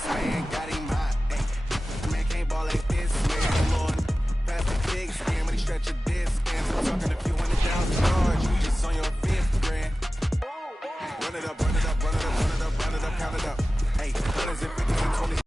this man got him hot. Ay, man can't ball like this, man. Lord, pass the big skin when he stretch a disc. And I'm talking a few $100,000 charge. You just on your fifth grand. Run it up, run it up, run it up, run it up, run it up, count it up. Hey, 100s and 50s and 20s.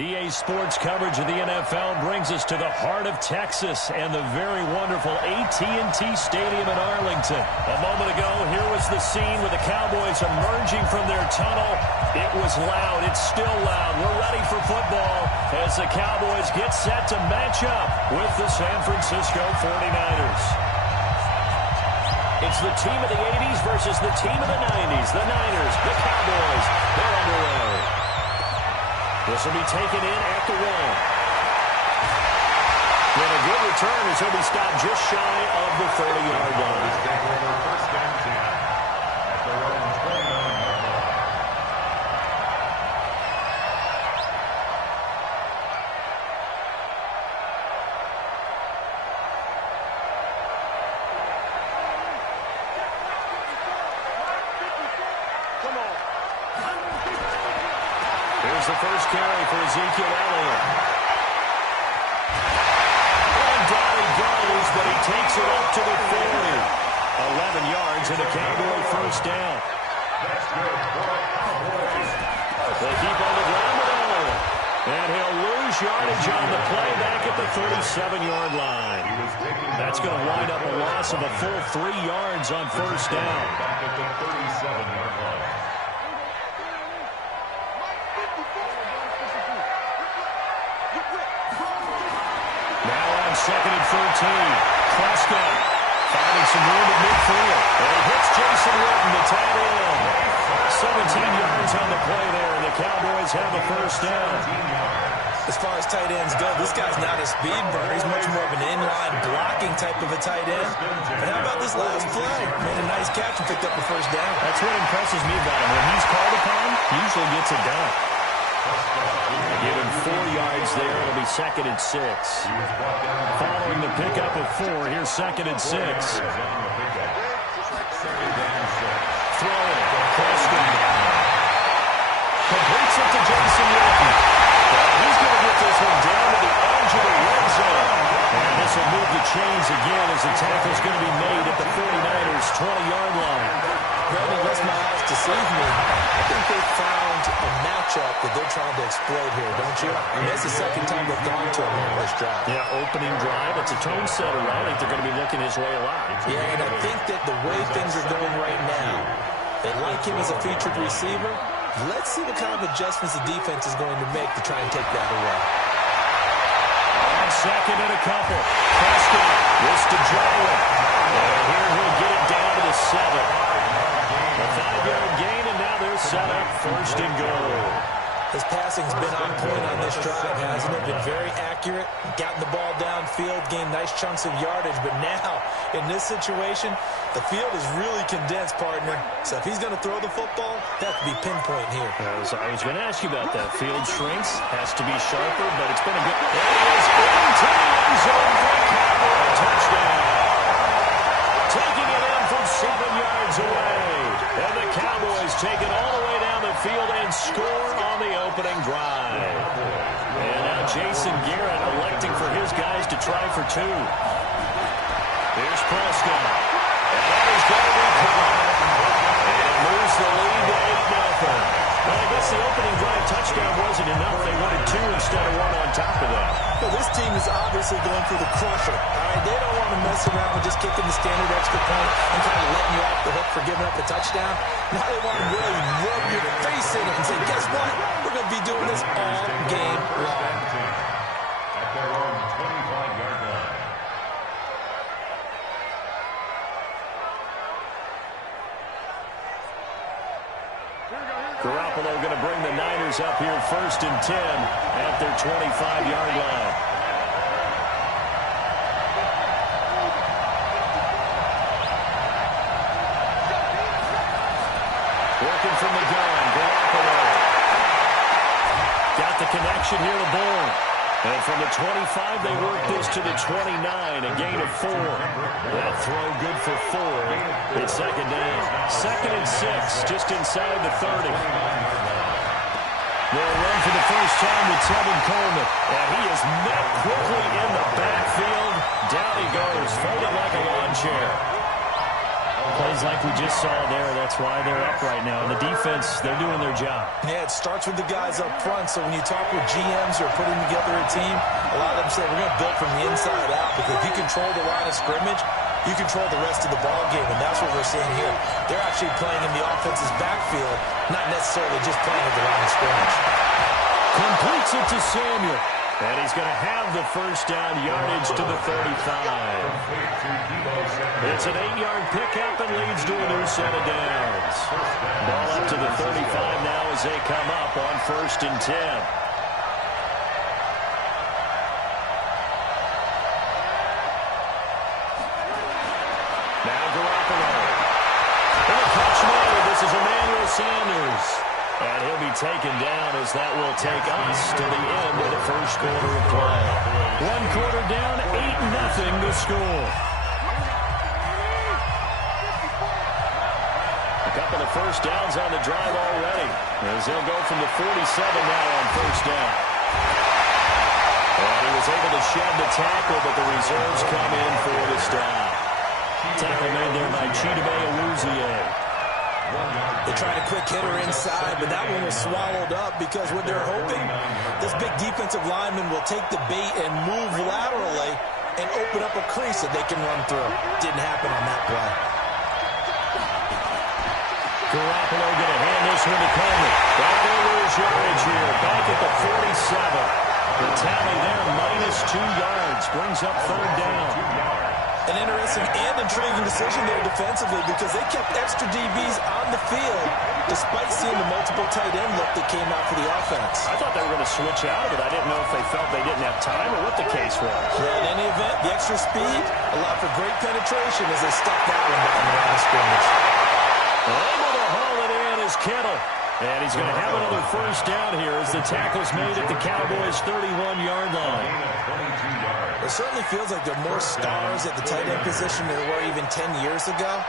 EA Sports coverage of the NFL brings us to the heart of Texas and the very wonderful AT&T Stadium in Arlington. A moment ago, here was the scene with the Cowboys emerging from their tunnel. It was loud. It's still loud. We're ready for football as the Cowboys get set to match up with the San Francisco 49ers. It's the team of the 80s versus the team of the 90s. The Niners, the Cowboys, they're underway. This will be taken in at the 1. And a good return as he'll be stopped just shy of the 30-yard line. Here's the first carry for Ezekiel Elliott. And down he goes, but he takes it up to the 40. 11 yards and a Cowboy first down. They keep on the ground with Elliott. And he'll lose yardage on the play back at the 37-yard line. That's going to wind up a loss of a full 3 yards on first down. Back at the 37-yard line. Second and 13. Prescott finding some room at midfield. And he hits Jason Witten, the tight end. 17 yards on the play there, and the Cowboys have a first down. As far as tight ends go, this guy's not a speed burner. He's much more of an inline blocking type of a tight end. But how about this last play? Made a nice catch and picked up the first down. That's what impresses me about him. When he's called upon, he usually gets it done. Give him 4 yards there. It'll be second and 6. Following the pickup of 4, here's second and 6. Throwing. Prescott. Completes it to Jason Witten. He's going to get this one down to the edge of the red zone. And this will move the chains again as the tackle's going to be made at the 49ers' 20-yard line. Brandon, unless my eyes deceive me, I think they found a matchup that they're trying to exploit here, don't you? I mean, that's the second time they've gone to him on this drive. Yeah, opening drive. It's a tone setter. I think they're going to be looking his way a lot. Yeah, and I think that the way things are going right now, they like him as a featured receiver. Let's see what kind of adjustments the defense is going to make to try and take that away. On second and a couple. Prescott wants to drive it. And here he'll get it down to the 7. A 5-yard gain, and now they're set up first and goal. His passing's been on point on this drive, hasn't it? Been very accurate, gotten the ball downfield, gained nice chunks of yardage. But now, in this situation, the field is really condensed, partner. So if he's going to throw the football, that could be pinpoint here. I was going to ask you about that. Field shrinks, has to be sharper, but it's been a good... There it is, into the end zone for a Cowboy touchdown. Taking it in from 7 yards away. And the Cowboys take it all the way down the field and score on the opening drive. And now Jason Garrett electing for his guys to try for 2. Here's Prescott. And that is going to be caught. And it moves the lead to 8-0. Well, I guess the opening drive touchdown wasn't enough. They wanted 2 instead of 1 on top of that. Well, this team is obviously going for the crusher. All right, they don't want to mess around with just kicking the standard extra point and kind of letting you off the hook for giving up a touchdown. Now they want to really rub your face in it and say, guess what? We're going to be doing this all game long. At their own 25-yard line. Garoppolo going to bring the Niners up here first and 10 at their 25-yard line. Working from the gun, Garoppolo. Got the connection here to Bourne. And from the 25, they work this to the 29, a gain of 4. That throw good for 4. It's second down. Second and 6, just inside the 30. They'll run for the first time with Tevin Coleman. And he is met quickly in the backfield. Down he goes, folded like a lawn chair. Plays like we just saw there, that's why they're up right now. And the defense, they're doing their job. Yeah, it starts with the guys up front. So when you talk with GMs who are putting together a team, a lot of them say we're going to build from the inside out, because if you control the line of scrimmage, you control the rest of the ball game, and that's what we're seeing here. They're actually playing in the offense's backfield, not necessarily just playing at the line of scrimmage. Completes it to Samuel. And he's going to have the first down, yardage to the 35. It's an 8-yard pickup and leads to a new set of downs. Ball up to the 35 now as they come up on 1st and 10. Now Garoppolo. And a catch made. This is Emmanuel Sanders. And he'll be taken down as that will take us to the end of the first quarter of play. 1 quarter down, 8-0 to score. A couple of first downs on the drive already, as they'll go from the 47 now on 1st down. And he was able to shed the tackle, but the reserves come in for the stop. Tackle made there by Chidobe Awuzie. They tried a quick hitter inside, but that one was swallowed up, because what they're hoping, this big defensive lineman will take the bait and move laterally and open up a crease that they can run through. Didn't happen on that play. Garoppolo going to hand this one to Coleman. That over yardage here, back at the 47. The tally there, -2 yards, brings up 3rd down. An interesting and intriguing decision there defensively, because they kept extra DBs on the field despite seeing the multiple tight end look that came out for the offense. I thought they were going to switch out of it. I didn't know if they felt they didn't have time or what the case was. Yeah, in any event, the extra speed allowed for great penetration as they stuck that one down the line of scrimmage. Able to haul it in is Kittle. And he's going to have another first down here as the tackle's made at the Cowboys' 31-yard line. It certainly feels like there are more stars at the tight end position than there were even 10 years ago.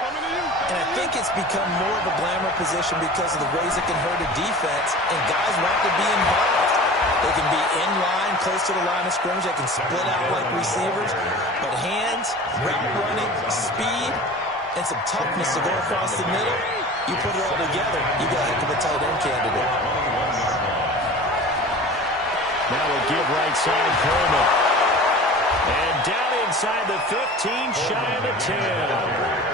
And I think it's become more of a glamour position because of the ways it can hurt a defense, and guys want to be involved. They can be in line, close to the line of scrimmage. They can split out like receivers. But hands, route running, speed, and some toughness to go across the middle, you put it all together, you got a heck of a tight end candidate. Now we'll give right side Coleman. And down inside the 15, shy of the 10.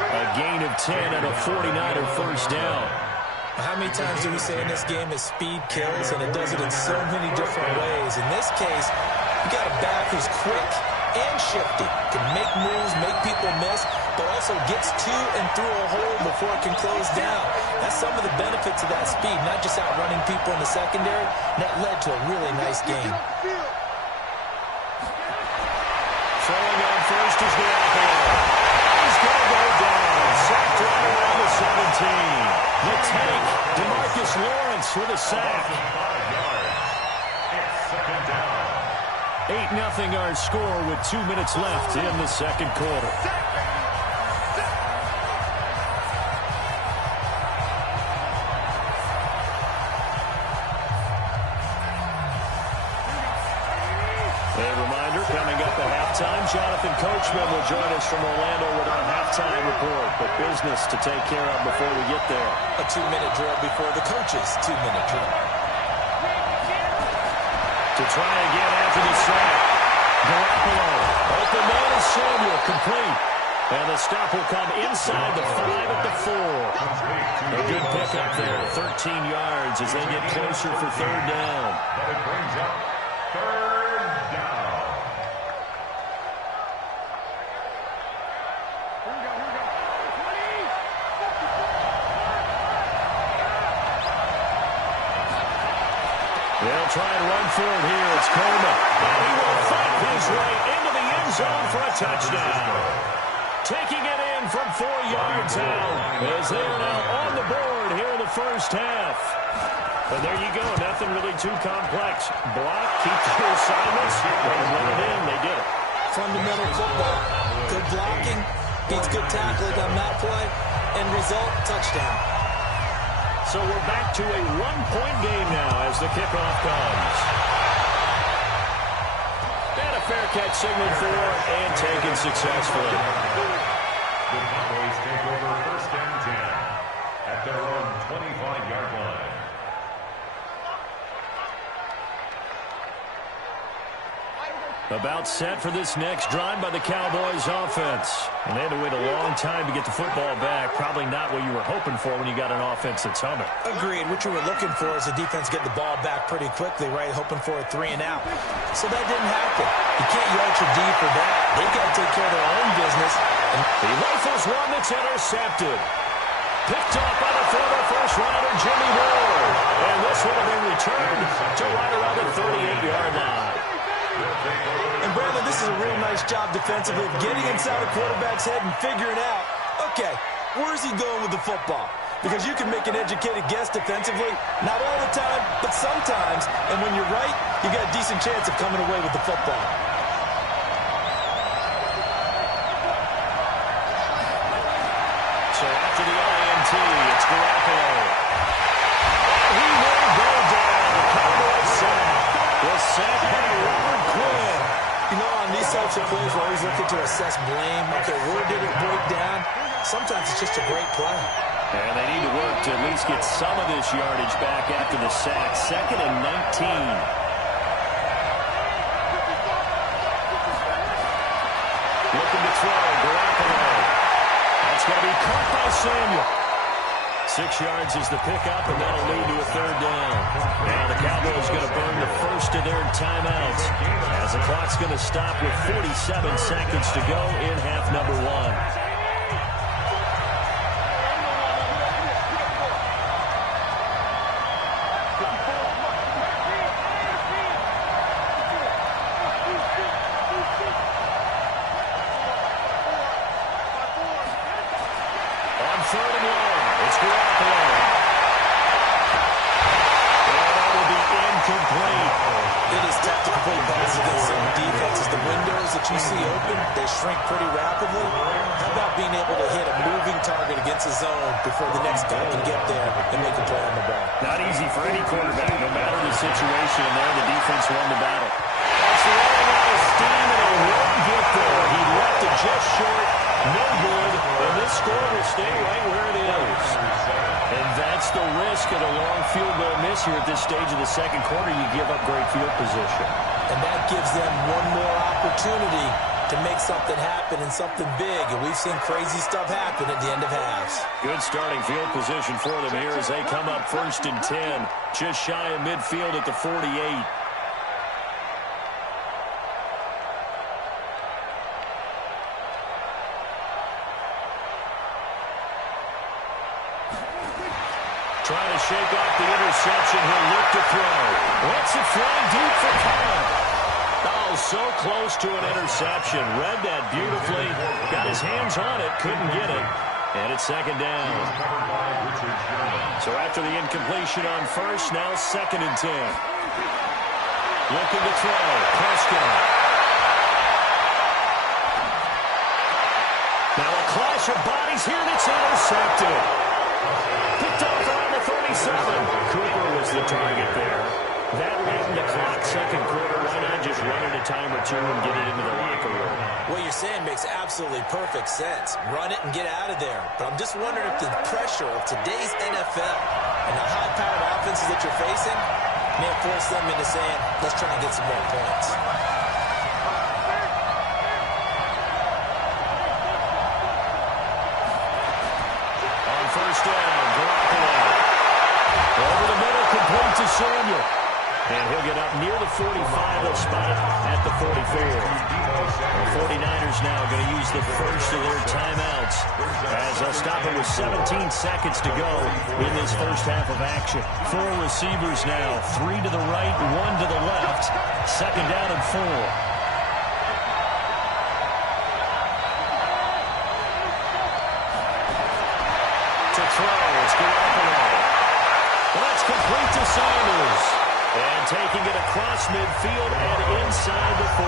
A gain of 10 and a 49er first down. How many times do we say in this game that speed kills, and it does it in so many different ways? In this case, you got a back who's quick and shifty, can make moves, make people miss, but also gets to and through a hole before it can close down. That's some of the benefits of that speed, not just outrunning people in the secondary. That led to a really nice game. Throwing on first is Garoppolo. He's going to go down. Sacked right around the 17. The tank, DeMarcus Lawrence with a sack. 8-0 our score with 2 minutes left in the second quarter. A reminder, coming up at halftime, Jonathan Coachman will join us from Orlando with our halftime report. But business to take care of before we get there. A 2-minute drill before the coach's 2-minute drill. To try again after the sack. Garoppolo. Open man is Samuel. Complete. And the stop will come inside the 5 at the 4. A good pickup there. 13 yards as they get closer for 3rd down. But it brings up 3rd down. They'll try and run for it here. It's Coleman. And he will fight his way into the end zone for a touchdown. Taking it in from 4 yards out as they are now on the board here in the first half. And there you go. Nothing really too complex. Block, keep your assignments, and run it in. They did it. Fundamental football. Good blocking, beats good tackling on that play, and result, touchdown. So we're back to a 1-point game now as the kickoff comes. And a fair catch signaled for and taken successfully. The Cowboys take over 1st and About set for this next drive by the Cowboys offense. And they had to wait a long time to get the football back. Probably not what you were hoping for when you got an offense that's humming. Agreed. What you were looking for is the defense get the ball back pretty quickly, right? Hoping for a 3 and out. So that didn't happen. You can't yell at your D for that. They got to take care of their own business. And he rifles one that's intercepted. Picked off by the former first-rounder Jimmy Ward. And this one will be returned to right around the 38-yard line. And, Brandon, this is a real nice job defensively of getting inside a quarterback's head and figuring out, okay, where's he going with the football? Because you can make an educated guess defensively, not all the time, but sometimes. And when you're right, you got a decent chance of coming away with the football. So after the INT, it's Garoppolo. He will go down. The Cowboys sack. The sack by Robert Quinn. You know, on these types of plays, we're always looking to assess blame. Okay, where did it break down? Sometimes it's just a great play. And they need to work to at least get some of this yardage back after the sack. 2nd and 19. Looking to throw, Garoppolo. That's going to be caught by Samuel. 6 yards is the pickup, and that'll lead to a 3rd down. Now the Cowboys going to burn the first of their timeouts as the clock's going to stop with 47 seconds to go in half number 1. You see open, they shrink pretty rapidly. How about being able to hit a moving target against a zone before the next guy can get there and make a play on the ball? Not easy for any quarterback, no matter the situation, and there the defense won the battle. That's running out of steam, and it won't get there. He left it just short, no good, and this score will stay right where it is. And that's the risk of the long field goal miss here at this stage of the second quarter. You give up great field position. And that gives them one more opportunity to make something happen and something big. And we've seen crazy stuff happen at the end of halves. Good starting field position for them here as they come up 1st and 10. Just shy of midfield at the 48. Trying to shake off the interception. He'll look to throw. Lets it fly deep for Cobb. Oh, so close to an interception. Read that beautifully. Got his hands on it. Couldn't get it. And it's 2nd down. So after the incompletion on 1st, now 2nd and 10. Looking to throw. Prescott. Now a clash of bodies here that's intercepted. Picked off around the 37. Cooper was the target there. That late in the clock, second quarter, why not just run it a time or two and get it into the locker room? What you're saying makes absolutely perfect sense. Run it and get out of there. But I'm just wondering if the pressure of today's NFL and the high-powered offenses that you're facing may have forced them into saying, let's try and get some more points. On 1st down, Garoppolo. Over the middle, complete to Samuel. And he'll get up near the 45. They'll spot at the 44. The 49ers now going to use the first of their timeouts as they'll stop it with 17 seconds to go in this first half of action. 4 receivers now, 3 to the right, 1 to the left. 2nd down and 4. To throw, it's Garoppolo. Well, that's complete to Sanders. And taking it across midfield and inside the 45.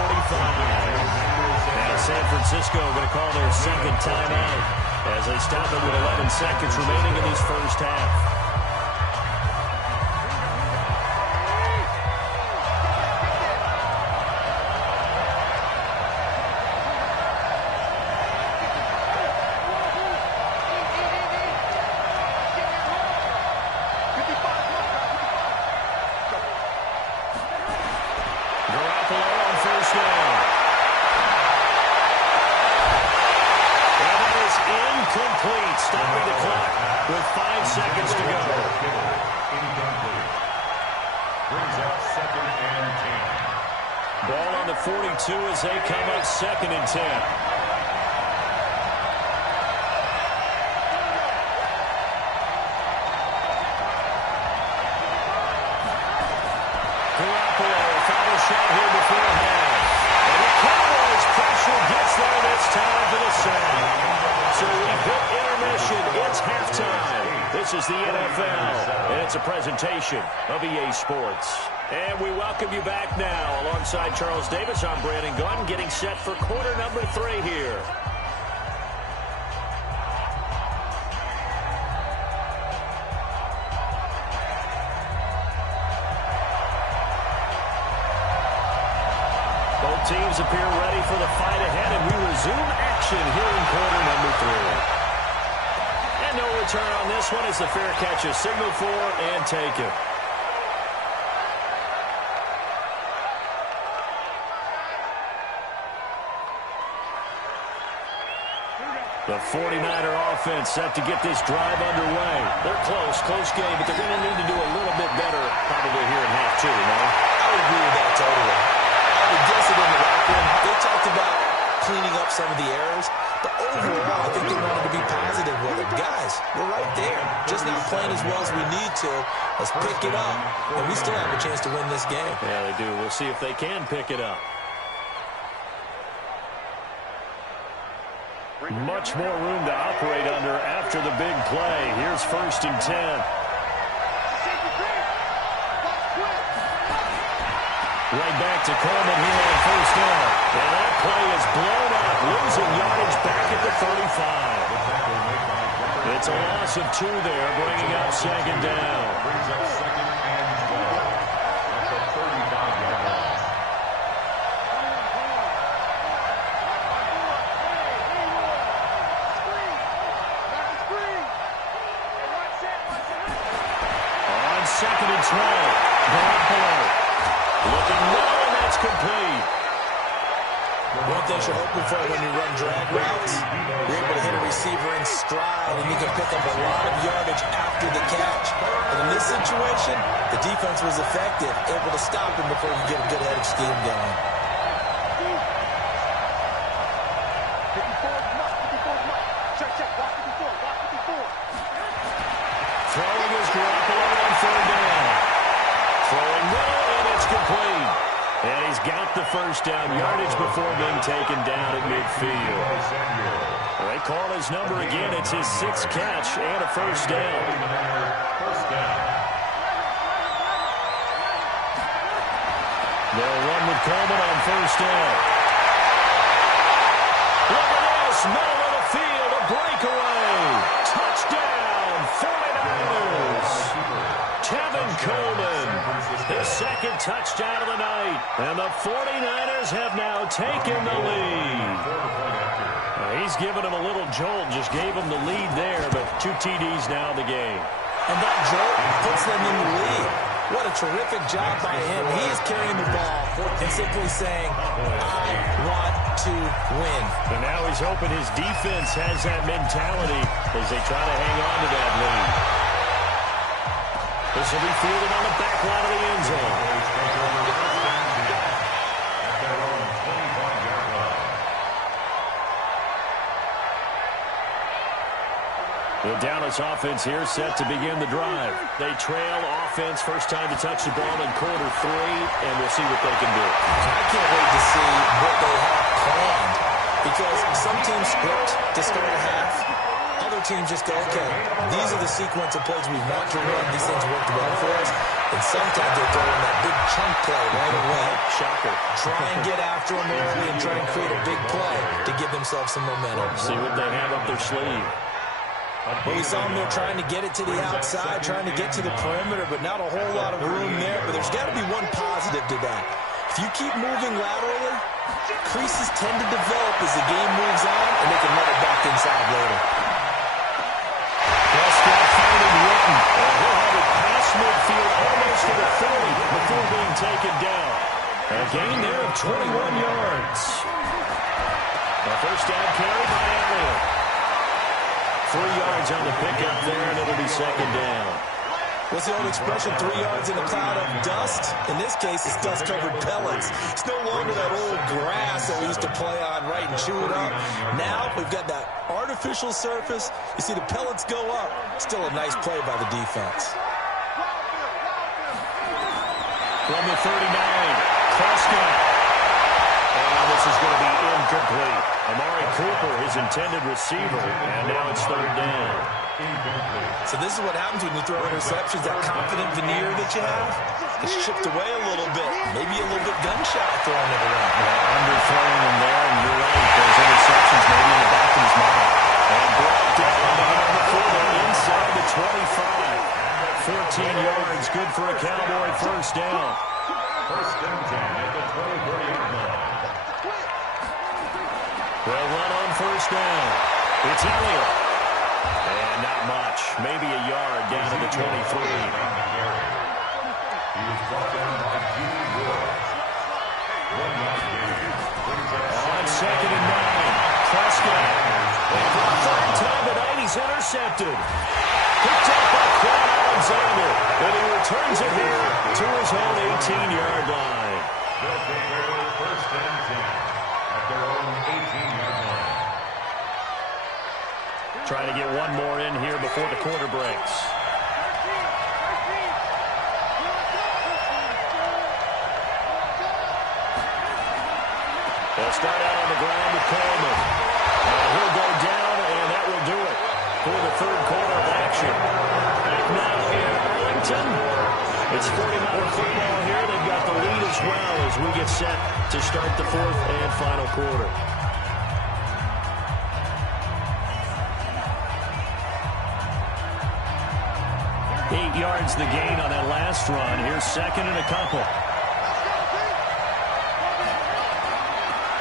Now San Francisco going to call their 2nd timeout as they stop it with 11 seconds remaining in this first half. Garoppolo on 1st down. complete, stopping the clock with 5 seconds to go. Incomplete. Brings up 2nd and 10. Ball on the 42 as they come up 2nd and 10. Final shot here before half. And the Cowboys pressure gets there this time for the sack. So we hit intermission. It's halftime. This is the NFL, and it's a presentation of EA Sports. And we welcome you back now. Alongside Charles Davis, I'm Brandon Gunn, getting set for quarter number 3 here. Teams appear ready for the fight ahead, and we resume action here in quarter number 3. And no return on this one as the fair catch is signaled for and taken. The 49er offense set to get this drive underway. They're close game, but they're going to need to do a little bit better probably here in half 2, no? I would agree with that totally. I would guess it in the locker room. They talked about cleaning up some of the errors, but overall, I think they wanted to be positive with it. Guys, we're right there. Just not playing as well as we need to. Let's pick it up, and we still have a chance to win this game. Yeah, they do. We'll see if they can pick it up. Much more room to operate under after the big play. Here's 1st and 10. Right back to Coleman here on 1st down. And that play is blown up, losing yardage back at the 35. It's a loss of 2 there, bringing up 2nd down. Brings up 2nd and 12 at the 35-yard line. On 2nd and 12, Garoppolo looking low, and that's complete. One thing you're hoping for when you run drag routes, you're able to hit a receiver in stride, and you can pick up a lot of yardage after the catch. And in this situation, the defense was effective, able to stop him before you get a good headed scheme going. Throwing is Garoppolo on 3rd down. Throwing middle, and it's complete. And he's got the 1st down yardage before being taken down at midfield. They call his number again. It's his 6th catch and a 1st down. They'll run with Coleman on 1st down. Look at this, middle of the field, a breakaway. Touchdown, 49ers. Tevin Coleman, his 2nd touchdown of the night. And the 49ers have now taken the lead. He's given him a little jolt, just gave him the lead there, but 2 TDs now in the game. And that jolt puts them in the lead. What a terrific job by him. He is carrying the ball and simply saying, I want to win. And now he's hoping his defense has that mentality as they try to hang on to that lead. This will be fielded on the back line of the end zone. The Dallas offense here set to begin the drive. They trail offense, first time to touch the ball in quarter 3, and we'll see what they can do. I can't wait to see what they have planned, because some teams script to start a half. Other teams just go, okay, these are the sequence of plays we want to run. These things worked well for us. And sometimes they throw in that big chunk play right away. Shocker. Try and get after them early and try and create a big play to give themselves some momentum. See what they have up their sleeve. Well, we saw them there trying to get it to the outside, trying to get to the perimeter, but not a whole lot of room there. But there's got to be one positive to that. If you keep moving laterally, creases tend to develop as the game moves on, and they can run it back inside later. Prescott finding Witten. He'll have it past midfield almost to the 30 before being taken down. A gain there of 21 yards. A first down carry by Elliott. 3 yards on the pickup there, and it'll be second down. What's the old expression, 3 yards in a cloud of dust? In this case, it's dust-covered pellets. It's no longer that old grass that we used to play on, right, and chew it up. Now we've got that artificial surface. You see the pellets go up. Still a nice play by the defense. From the 39, Prescott. And this is going to be incomplete. Amari Cooper, his intended receiver, and now it's third down. So this is what happens when you throw interceptions, that confident veneer that you have. It's chipped away a little bit. Maybe a little bit gun-shy throwing it around. Yeah, underthrowing him there, and you're right. Those interceptions maybe in the back of his mind. And brought down before they're inside the 25. 14 yards, good for a Cowboy first down. First and 10 at the 24-yard line. They'll run on first down. It's Elliott. And not much. Maybe a yard down to the 23. He was brought down by Jimmy Woods. 1 yard gain. On second and 9. Prescott. And for the third time tonight, he's intercepted. Picked up by Quan Alexander. And he returns it here to his own 18-yard line. They'll take over first and 10 at their own 18-yard line. Trying to get one more in here before the quarter breaks. They'll start out on the ground with Coleman. And he'll go down, and that will do it for the third quarter of action. Back now in Arlington. It's 40-minute football here. They've got the lead as well as we get set to start the fourth and final quarter. 8 yards the gain on that last run. Here's second and a couple.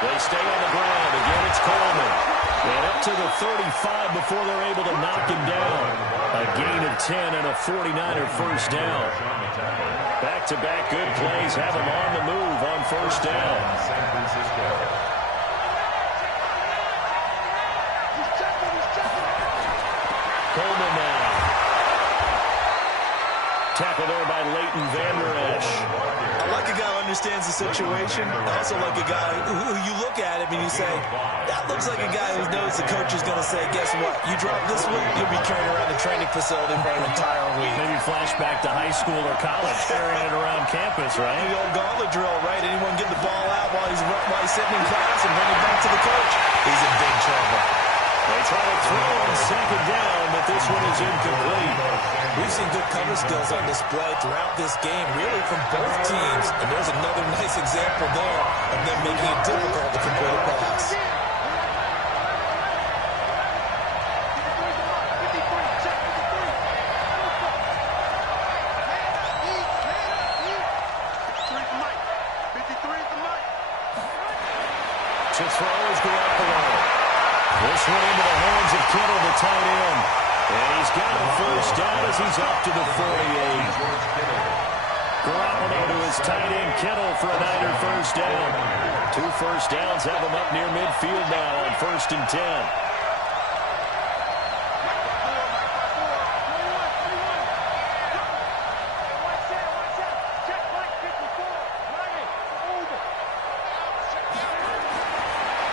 They stay on the ground. Again, it's Coleman. And up to the 35 before they're able to knock him down. A gain of 10 and a 49er first down. Back-to-back good plays have him on the move on first down. San Francisco. Coleman now. Tackle there by Leighton Vander Esch. I like a guy who understands the situation. I also like a guy who you look at him and you say, that looks like a guy who knows the coach is going to say, guess what? You drop this one, you'll be carrying around the training facility for an entire week. Maybe flashback to high school or college, carrying it around campus, right? The old gauntlet drill, right? Anyone get the ball out while he's sitting in class and bring it back to the coach? He's in big trouble. They try to throw on second down, but this one is incomplete. We've seen good cover skills on display throughout this game, really from both teams. And there's another nice example there of them making it difficult to complete a pass. To throw is Garoppolo. This one into the hands of Kittle, the tight end. And he's got a first down as he's up to the 48. Garoppolo to his tight end, Kittle, for a Niner first down. 2 first downs have him up near midfield now on first and 10.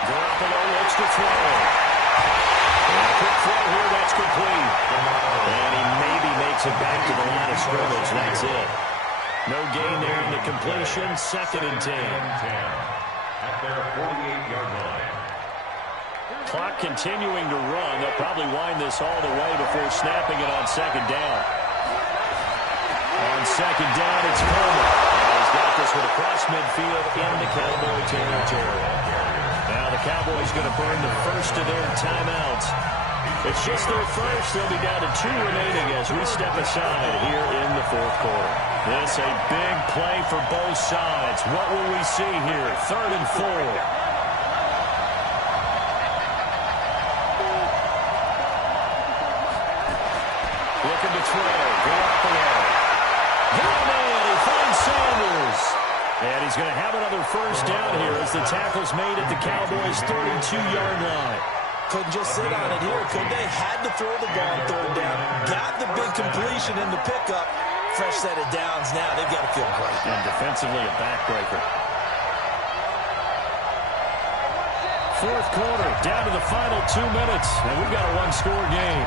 Garoppolo looks to throw. Quick throw here, that's complete. And he maybe makes it back to the line of scrimmage. That's it. No gain there in the completion. Second and 10. At their 48-yard line. Clock continuing to run. They'll probably wind this all the way before snapping it on second down. On second down, it's Coleman. He's got this one across midfield into Cowboy territory. Now the Cowboys going to burn the first of their timeouts. It's just their first. They'll be down to 2 remaining as we step aside here in the fourth quarter. This a big play for both sides. What will we see here? 3rd and 4. Looking to throw. Garoppolo. Down man. He finds Sanders. And he's going to have another first down here as the tackle's made at the Cowboys' 32-yard line. Couldn't just sit on it here, could they? Had to throw the ball on third down. Got the big completion in the pickup. Fresh set of downs now. They've got to feel great. And defensively, a backbreaker. Fourth quarter, down to the final 2 minutes, and we've got a one-score game.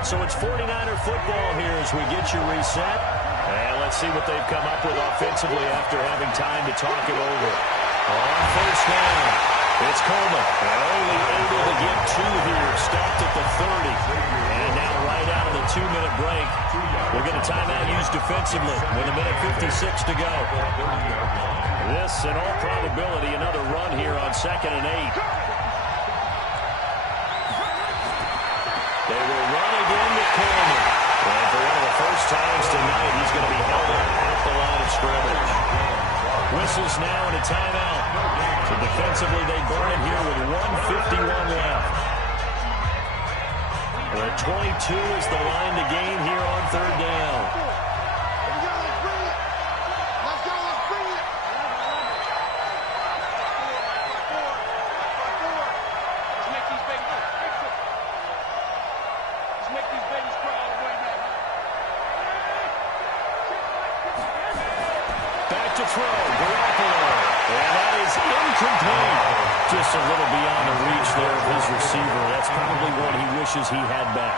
So it's 49er football here as we get you reset. And let's see what they've come up with offensively after having time to talk it over. On first down, it's Coleman. Only able to get 2 here, stopped at the 30. And now right out of the 2-minute break, we'll get a timeout used defensively with 1:56 to go. This, in all probability, another run here on 2nd and 8. They will run again to Coleman. And for one of the first times tonight, he's going to be held at the line of scrimmage. Whistles now and a timeout. So defensively, they burn it here with 1:51 left. The 22 is the line to gain here on third down. Back to throw, Garoppolo. And that is incomplete. Just a little beyond the reach there of his receiver. That's probably one he wishes he had back.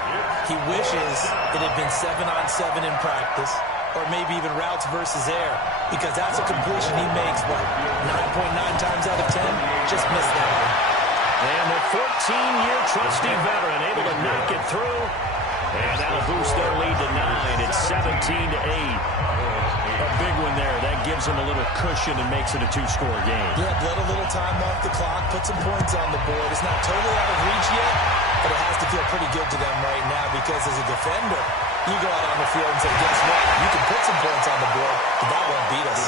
He wishes it had been 7-on-7 in practice, or maybe even routes versus air, because that's a completion he makes, what, 9.9 times out of 10? Just missed that one. And the 14-year trusty veteran able to knock it through. And that'll boost their lead to 9. It's 17-8. A big one there. That gives them a little cushion and makes it a 2-score game. Yeah, let a little time off the clock, put some points on the board. It's not totally out of reach yet, but it has to feel pretty good to them right now because as a defender, you go out on the field and say, guess what? You can put some points on the board, but that won't beat us.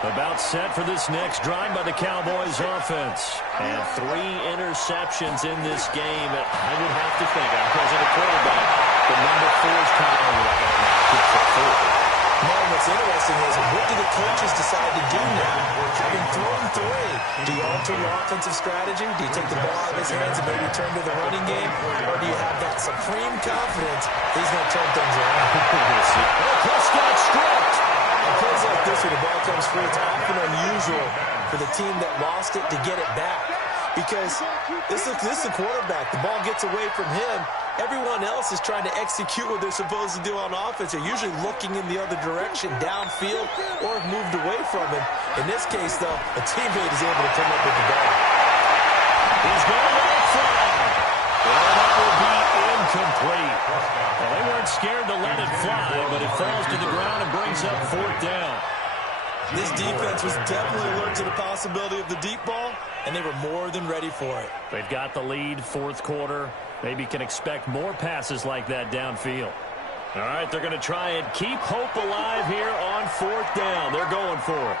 About set for this next drive by the Cowboys offense. And 3 interceptions in this game. I would have to think, I wasn't a quarterback, but number 4 is kind of over that. Man, what's interesting is, what do the coaches decide to do now? Having thrown 3, do you alter your offensive strategy? Do you take the ball out of his hands and maybe turn to the running game? Or do you have that supreme confidence he's going to turn things around? Prescott stripped. On plays like this where the ball comes free, it's often unusual for the team that lost it to get it back. Because this is the quarterback. The ball gets away from him. Everyone else is trying to execute what they're supposed to do on offense. They're usually looking in the other direction, downfield, or have moved away from him. In this case, though, a teammate is able to come up with the ball. He's going to fly. And that will be incomplete. Well, they weren't scared to let it fly, but it falls to the ground and brings up 4th down. This defense was definitely alert to the possibility of the deep ball, and they were more than ready for it. They've got the lead, 4th quarter. Maybe can expect more passes like that downfield. All right, they're going to try and keep hope alive here on 4th down. They're going for it.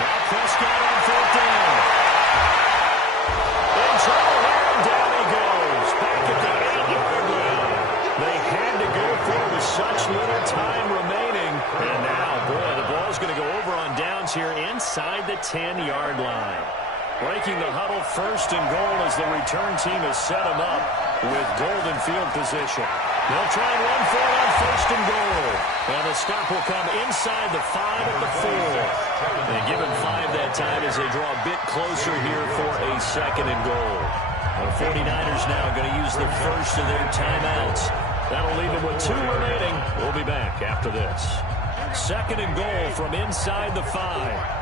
Now Prescott on 4th down. In trouble here, and down he goes. Back at the 8-yard line. They had to go for it with such little time remaining. And now, boy, the ball's going to go over on downs here inside the 10-yard line. Breaking the huddle, 1st and goal as the return team has set them up with golden field position. They'll try and run for it on 1st and goal. And the stop will come inside the 5 at the 4. They give him 5 that time as they draw a bit closer here for a 2nd and goal. The 49ers now going to use the first of their timeouts. That'll leave them with 2 remaining. We'll be back after this. 2nd and goal from inside the 5.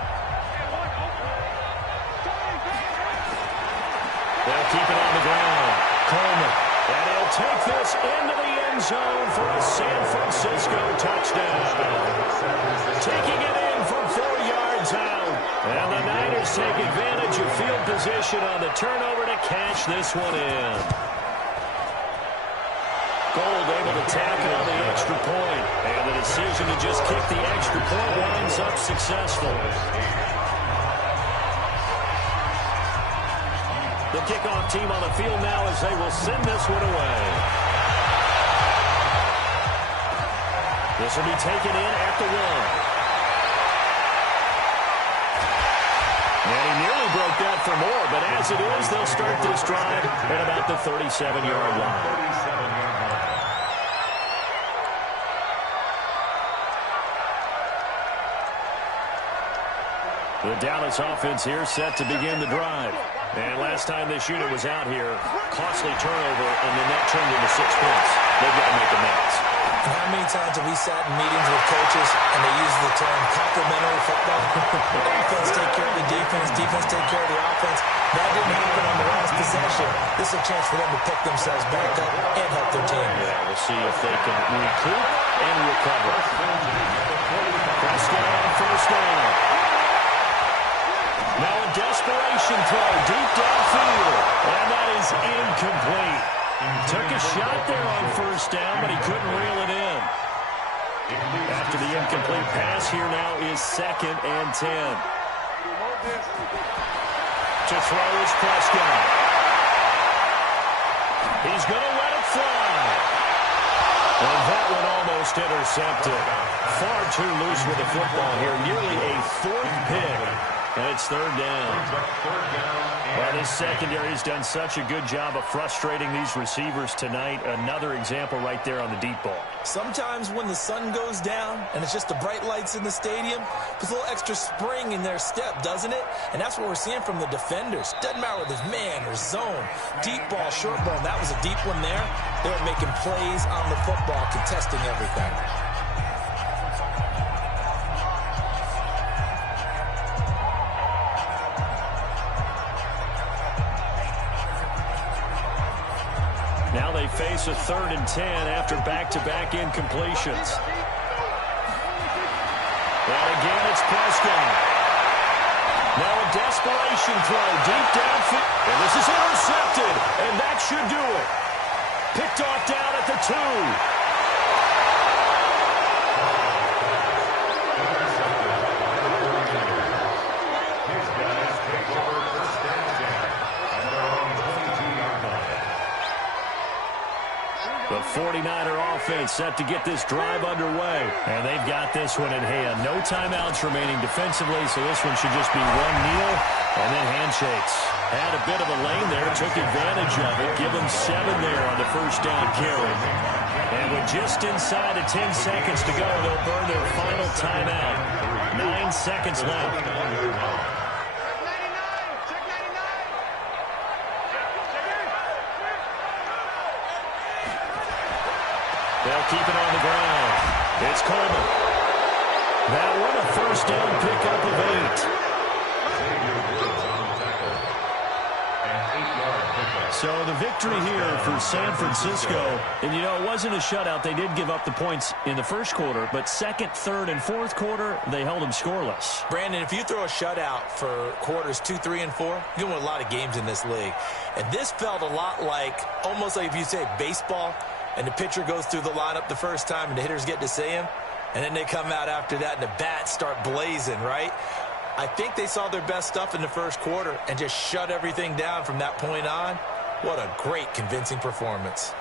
They'll keep it on the ground. Coleman. And he'll take this into the end zone for a San Francisco touchdown. Taking it in from 4 yards out. And the Niners take advantage of field position on the turnover to cash this one in. Gold able to tack on the extra point. And the decision to just kick the extra point winds up successful. The kickoff team on the field now as they will send this one away. This will be taken in at the 1. And he nearly broke that for more, but as it is, they'll start this drive at about the 37-yard line. The Dallas offense here set to begin the drive. And last time this unit was out here, costly turnover, and then that turned into 6 points. They've got to make amends. And how many times have we sat in meetings with coaches and they use the term complementary football? Offense take care of the defense, defense take care of the offense. That didn't happen on the last possession. This is a chance for them to pick themselves back up and help their team. Yeah, we'll see if they can recoup and recover. Prescott on first down. Now a desperation throw deep downfield, and that is incomplete. Took a shot there on first down, but he couldn't reel it in. After the incomplete pass, here now is 2nd and 10. To throw is Prescott. He's going to let it fly. And that one almost intercepted. Far too loose with the football here. Nearly a 4th pick. And it's 3rd down. Well, this secondary has done such a good job of frustrating these receivers tonight. Another example right there on the deep ball. Sometimes when the sun goes down and it's just the bright lights in the stadium, there's a little extra spring in their step, doesn't it? And that's what we're seeing from the defenders. Doesn't matter whether it's man or zone, deep ball, short ball. That was a deep one there. They were making plays on the football, contesting everything. Now they face a 3rd and 10 after back-to-back incompletions. And again, it's Prescott. Now a desperation throw deep downfield. And this is intercepted, and that should do it. Picked off down at the 2. The 49er offense set to get this drive underway. And they've got this one in hand. No timeouts remaining defensively, so this one should just be one kneel and then handshakes. Had a bit of a lane there, took advantage of it. Give them 7 there on the first down carry. And with just inside of 10 seconds to go, they'll burn their final timeout. 9 seconds left. They'll keep it on the ground. It's Coleman. That one a first down pickup of 8. So the victory here for San Francisco. And, you know, it wasn't a shutout. They did give up the points in the first quarter. But 2nd, 3rd, and 4th quarter, they held them scoreless. Brandon, if you throw a shutout for quarters 2, 3, and 4, you're going to win a lot of games in this league. And this felt a lot like, almost like if you say baseball, and the pitcher goes through the lineup the first time and the hitters get to see him, and then they come out after that and the bats start blazing, right? I think they saw their best stuff in the first quarter and just shut everything down from that point on. What a great, convincing performance.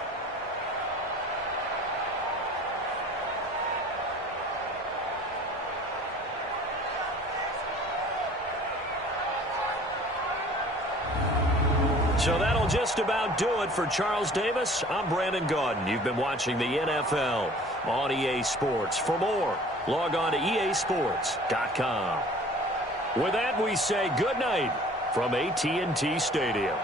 So that'll just about do it for Charles Davis. I'm Brandon Gaudin. You've been watching the NFL on EA Sports. For more, log on to easports.com. With that, we say good night from AT&T Stadium.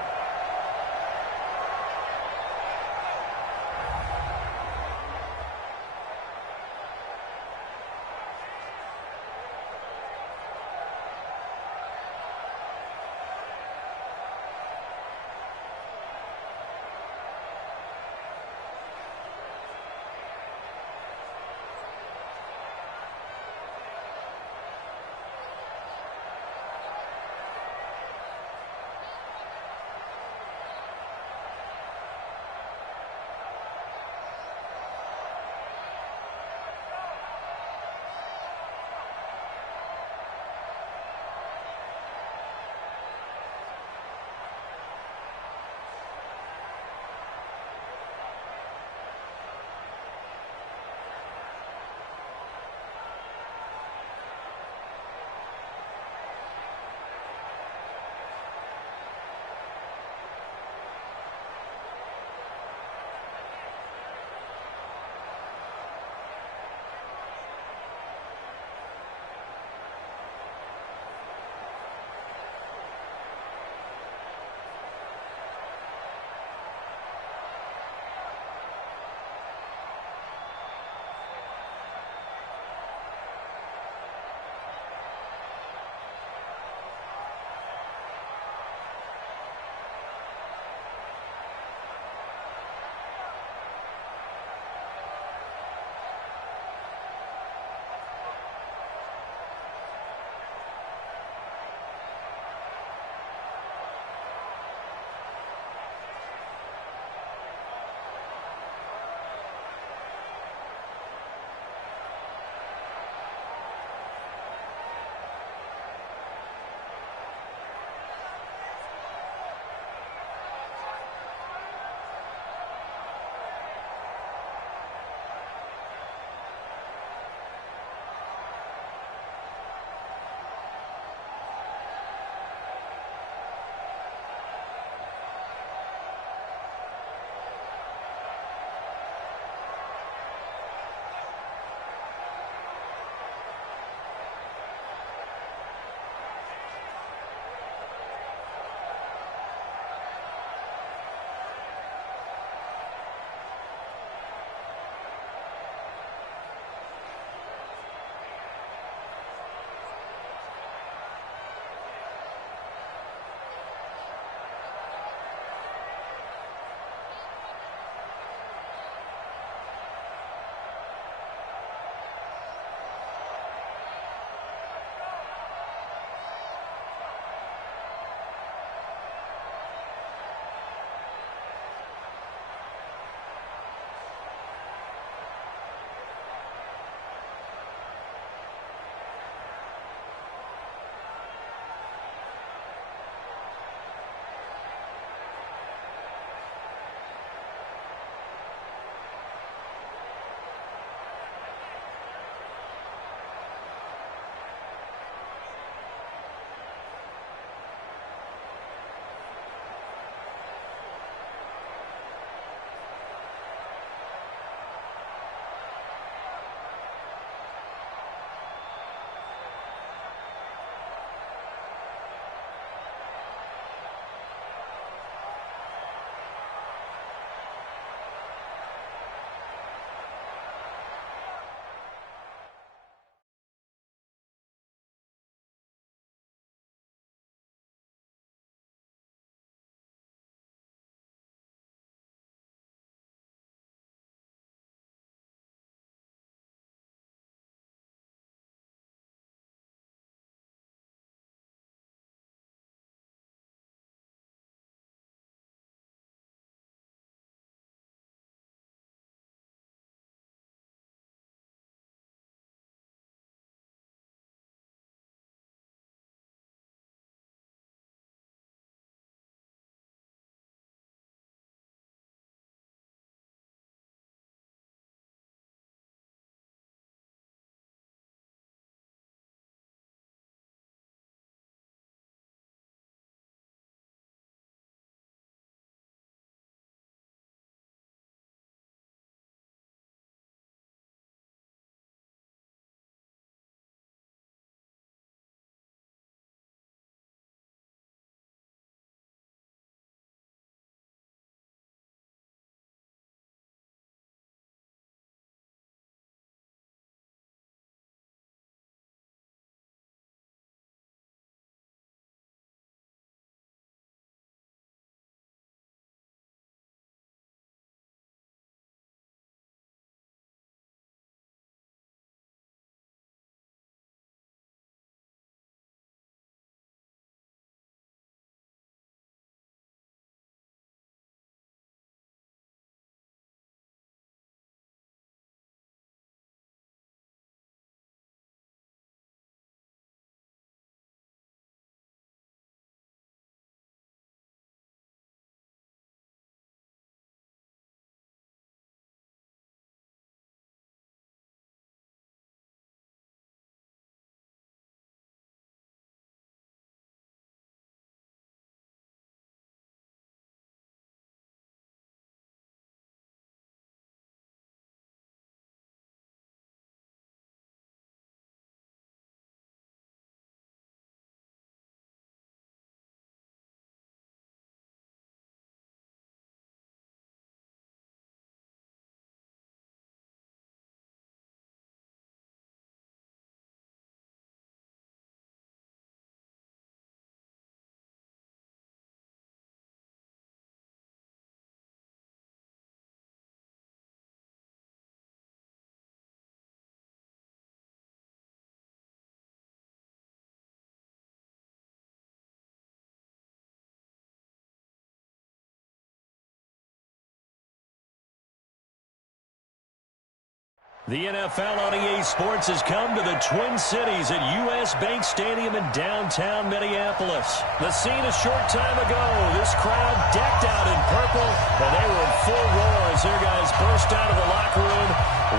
The NFL on EA Sports has come to the Twin Cities at U.S. Bank Stadium in downtown Minneapolis. The scene a short time ago, this crowd decked out in purple, and they were in full roar as their guys burst out of the locker room.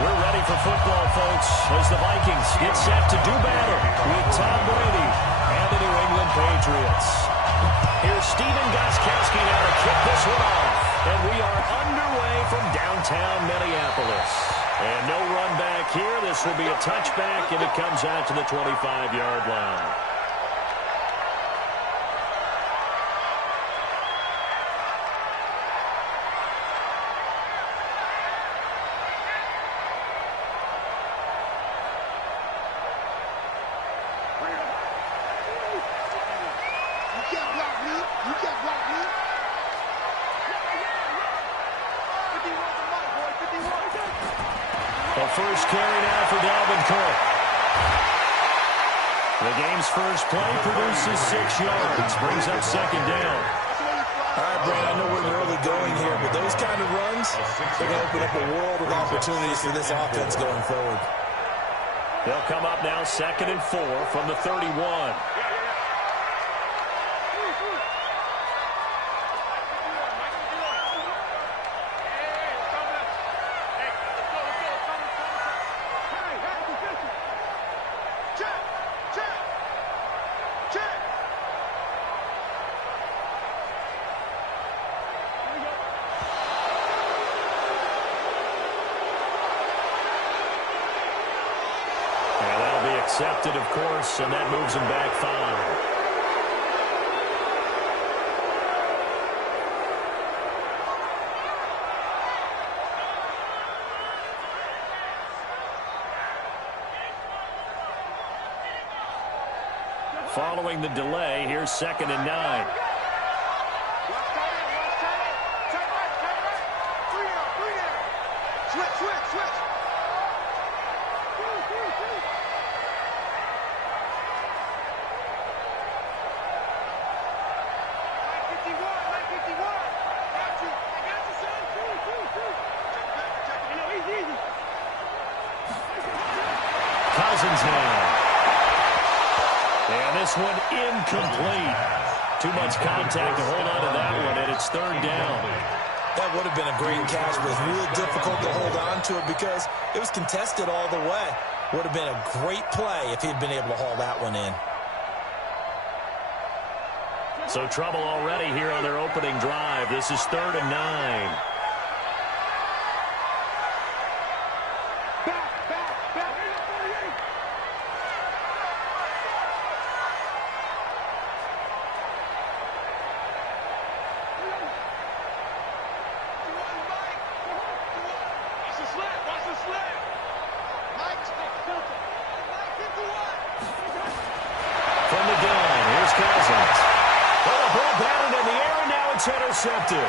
We're ready for football, folks, as the Vikings get set to do battle with Tom Brady and the New England Patriots. Here's Steven Gostkowski now to kick this one off, and we are underway from downtown Minneapolis. And no run back here. This will be a touchback, and it comes out to the 25-yard line. First carry now for Dalvin Cook. The game's first play produces 6 yards. Brings up second down. All right, Brad, I know we're early going here, but those kind of runs, they're going to open up a world of opportunities for this offense going forward. They'll come up now 2nd and 4 from the 31. Accepted, of course, and that moves him back 5. Following the delay, here's 2nd and 9. Switch. Cousins now. And this one incomplete. Too much contact to hold on to that one, and it's 3rd down. That would have been a great catch, but it was real difficult to hold on to it because it was contested all the way. Would have been a great play if he'd been able to haul that one in. So trouble already here on their opening drive. This is 3rd and 9. From the gun, here's Cousins. Well, the ball batted in the air, and now it's intercepted.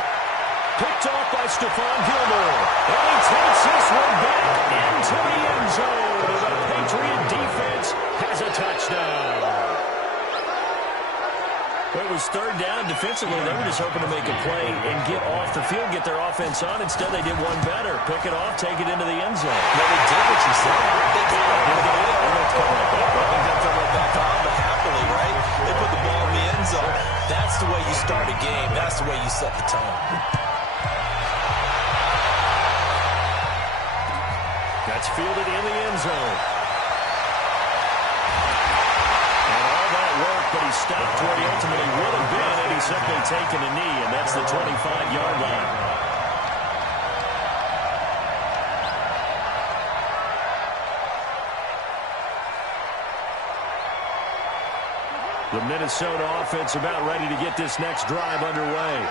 Picked off by Stephon Gilmore. And he takes this one back into the end zone. The Patriot defense has a touchdown. It was 3rd down. Defensively, they were just hoping to make a play and get off the field, get their offense on. Instead, they did one better. Pick it off, take it into the end zone. Well, they did what you said. They got it. They're going to throw it back on, but happily, right? They put the ball in the end zone. That's the way you start a game. That's the way you set the tone. That's fielded in the end zone. But he stopped where he ultimately would have been, and he's simply taken a knee, and that's the 25-yard line. The Minnesota offense about ready to get this next drive underway.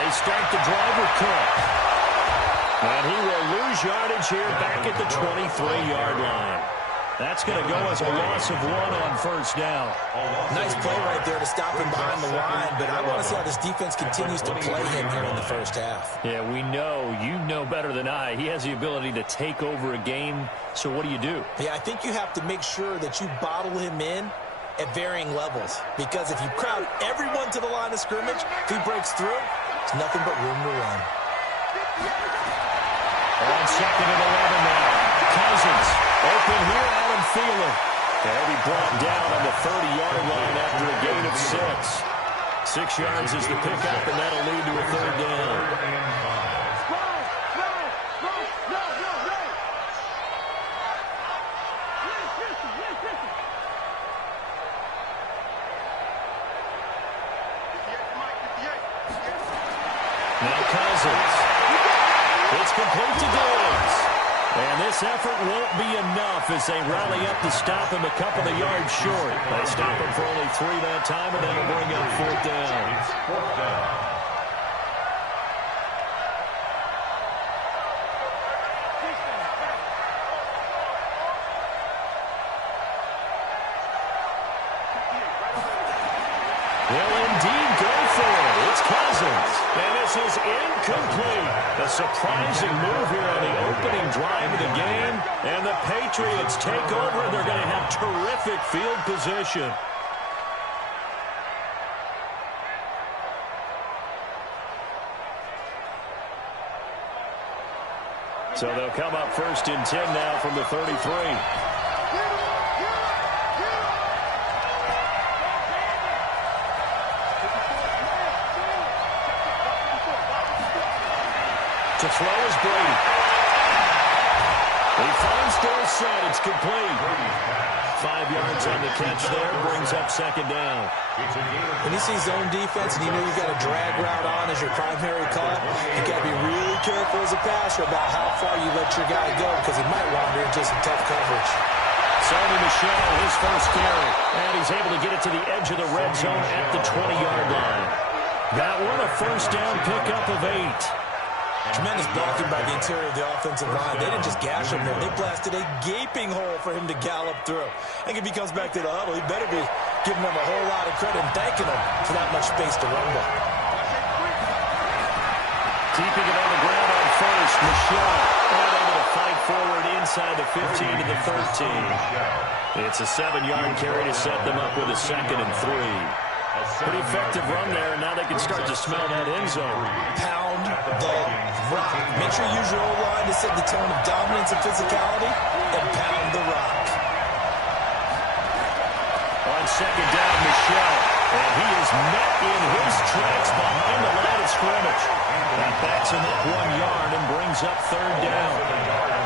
They start the drive with Cook. And he will lose yardage here back at the 23-yard line. That's going to go as a loss of 1 on 1st down. Nice play right there to stop him behind the line, but I want to see how this defense continues to play him here in the first half. Yeah, we know. You know better than I. He has the ability to take over a game, so what do you do? Yeah, I think you have to make sure that you bottle him in at varying levels, because if you crowd everyone to the line of scrimmage, if he breaks through, It's nothing but room to run. On second and 11 now. Cousins open here, Adam Thielen. They'll be brought down on the 30-yard line after a gain of 6. 6 yards is the pickup, and that'll lead to a third down. Now Cousins. It's complete to Diggs. And this effort won't be enough as they rally up to stop him a couple of yards short. They stop him for only 3 that time, and that'll bring up fourth down. Will indeed go for it. It's Cousins. And this is incomplete. A surprising move here on the opening drive of the game. And the Patriots take over. They're going to have terrific field position. So they'll come up first and 10 now from the 33. To throw is Brady. He finds Dorsett. It's complete. 5 yards on the catch there. Brings up second down. When you see zone defense and you know you've got a drag route on as your primary cut, you got to be really careful as a passer about how far you let your guy go because he might wander into some tough coverage. Sony Michel, his first carry. And he's able to get it to the edge of the red zone at the 20-yard line. That one a first down pickup of 8. Tremendous blocking by the interior of the offensive line. They didn't just gash him there. They blasted a gaping hole for him to gallop through. I think if he comes back to the huddle, he better be giving them a whole lot of credit and thanking them for that much space to run by. Keeping it on the ground on first. Michel not able to fight forward inside the 15 to the 13. It's a 7-yard carry to set them up with a second and 3. Pretty effective run there, and now they can start to smell that end zone. Pound the rock. Make sure you use your O-line to set the tone of dominance and physicality, and pound the rock. On second down, Michel, and he is met in his tracks behind the line of scrimmage. That backs him up 1 yard and brings up third down.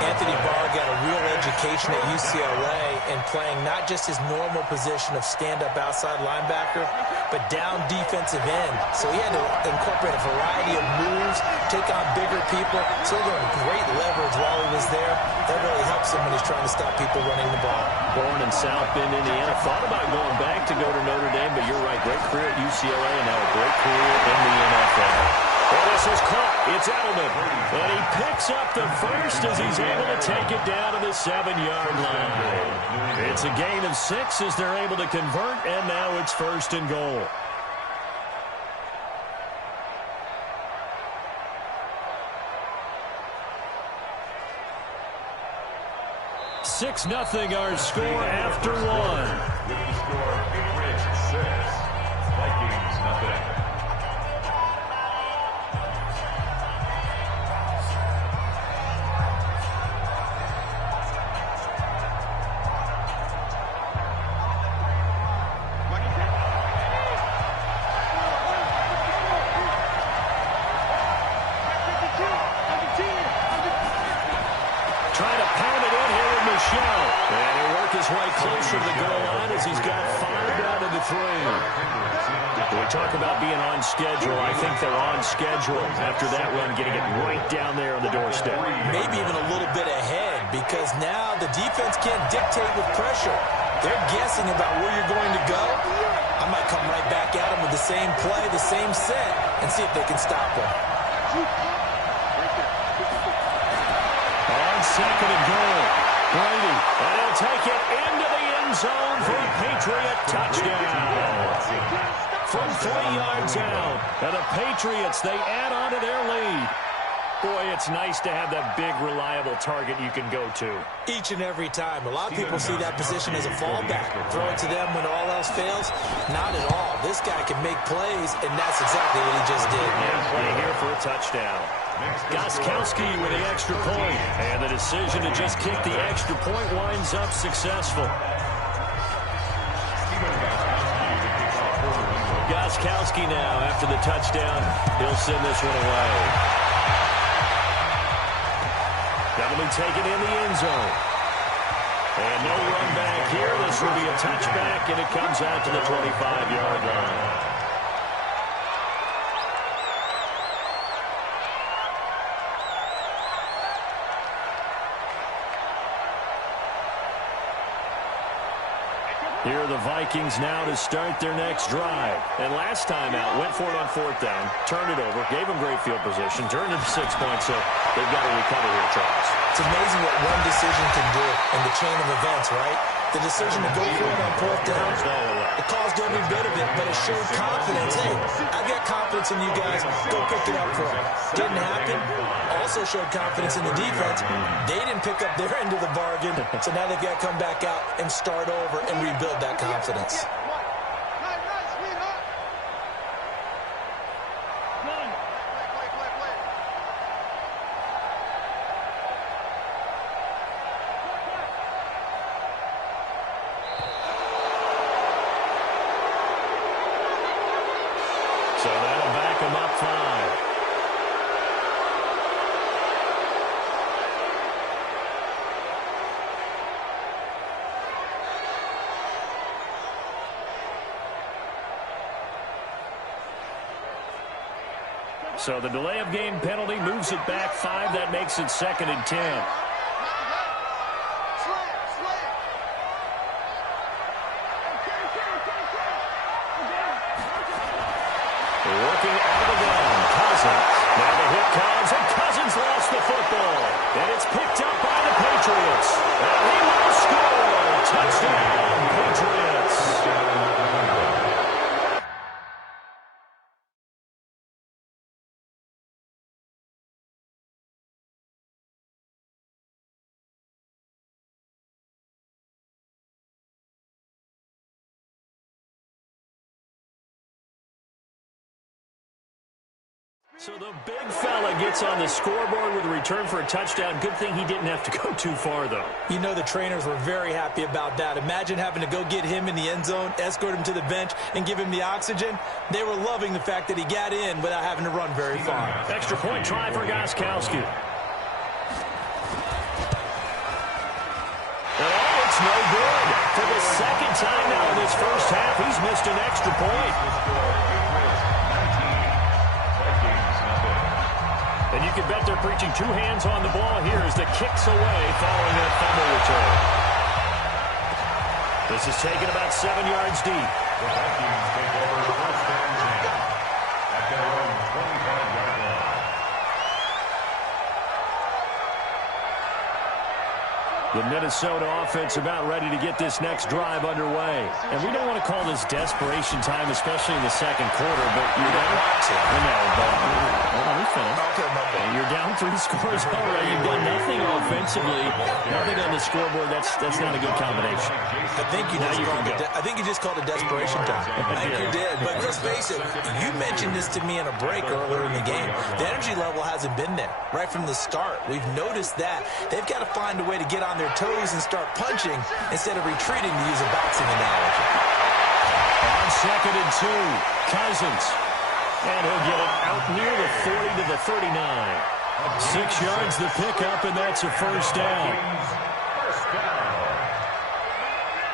Anthony Barr got a real education at UCLA in playing not just his normal position of stand-up outside linebacker, but down defensive end. So he had to incorporate a variety of moves, take on bigger people. So he learned great leverage while he was there. That really helps him when he's trying to stop people running the ball. Born in South Bend, Indiana. Thought about going back to go to Notre Dame, but you're right. Great career at UCLA and now a great career in the NFL. Well, this is caught. It's Edelman. And he picks up the first as he's able to take it down to the 7-yard line. It's a gain of 6 as they're able to convert, and now it's first and goal. Six nothing our score after 1. With the score, Goodrich 6, Vikings nothing. And he'll work his way closer to the goal line as he's got 5 down to the 3. We talk about being on schedule. I think they're on schedule after that run, getting it right down there on the doorstep. Maybe even a little bit ahead because now the defense can't dictate with pressure. They're guessing about where you're going to go. I might come right back at them with the same play, the same set, and see if they can stop them. On second and goal. Brady, and he'll take it into the end zone for a Patriot touchdown. From 3 yards out, and the Patriots, they add on to their lead. Boy, it's nice to have that big, reliable target you can go to. Each and every time. A lot of people see that position as a fallback. Throw it to them when all else fails. Not at all. This guy can make plays, and that's exactly what he just did. Play here for a touchdown. Gostkowski with the extra point. And the decision to just kick the extra point winds up successful. Gostkowski now, after the touchdown, he'll send this one away. That'll be taken in the end zone. And no run back here. This will be a touchback, and it comes out to the 25-yard line. Here are the Vikings now to start their next drive. And last time out, went for it on fourth down, turned it over, gave them great field position, turned it to 6 points, so they've got to recover here, Charles. It's amazing what one decision can do in the chain of events, right? The decision to go for it on fourth down, it caused every bit of it, but it showed confidence. Hey, I've got confidence in you guys. Go pick it up for them. Didn't happen. Also showed confidence in the defense. They didn't pick up their end of the bargain, so now they've got to come back out and start over and rebuild that confidence. So that'll back him up 5. So the delay of game penalty moves it back 5. That makes it 2nd and 10. Working out of the gun, Cousins. Now the hit comes, and Cousins lost the football. And it's picked up by the Patriots. And he will score. Touchdown, Patriots. So the big fella gets on the scoreboard with a return for a touchdown. Good thing he didn't have to go too far, though. You know the trainers were very happy about that. Imagine having to go get him in the end zone, escort him to the bench, and give him the oxygen. They were loving the fact that he got in without having to run very far. Extra point try for Gostkowski. Oh, it's no good. For the second time now in this first half, he's missed an extra point. And you can bet they're preaching 2 hands on the ball here as the kick's away following that fumble return. This is taken about 7 yards deep. The Vikings take over first and 10 at their own 25-yard line. The Minnesota offense about ready to get this next drive underway. And we don't want to call this desperation time, especially in the second quarter, but you're down. I know, but let me finish. You're down 3 scores already. You've done nothing offensively, nothing on the scoreboard. That's not a good combination. I think you just called it desperation time. I think you did. But let's face it, you mentioned this to me in a break earlier in the game. The energy level hasn't been there right from the start. We've noticed that. They've got to find a way to get on their toes and start punching instead of retreating, to use a boxing analogy. On 2nd and 2, Cousins. And he'll get it out near the 40 to the 39. 6 yards the pickup, and that's a first down. First down.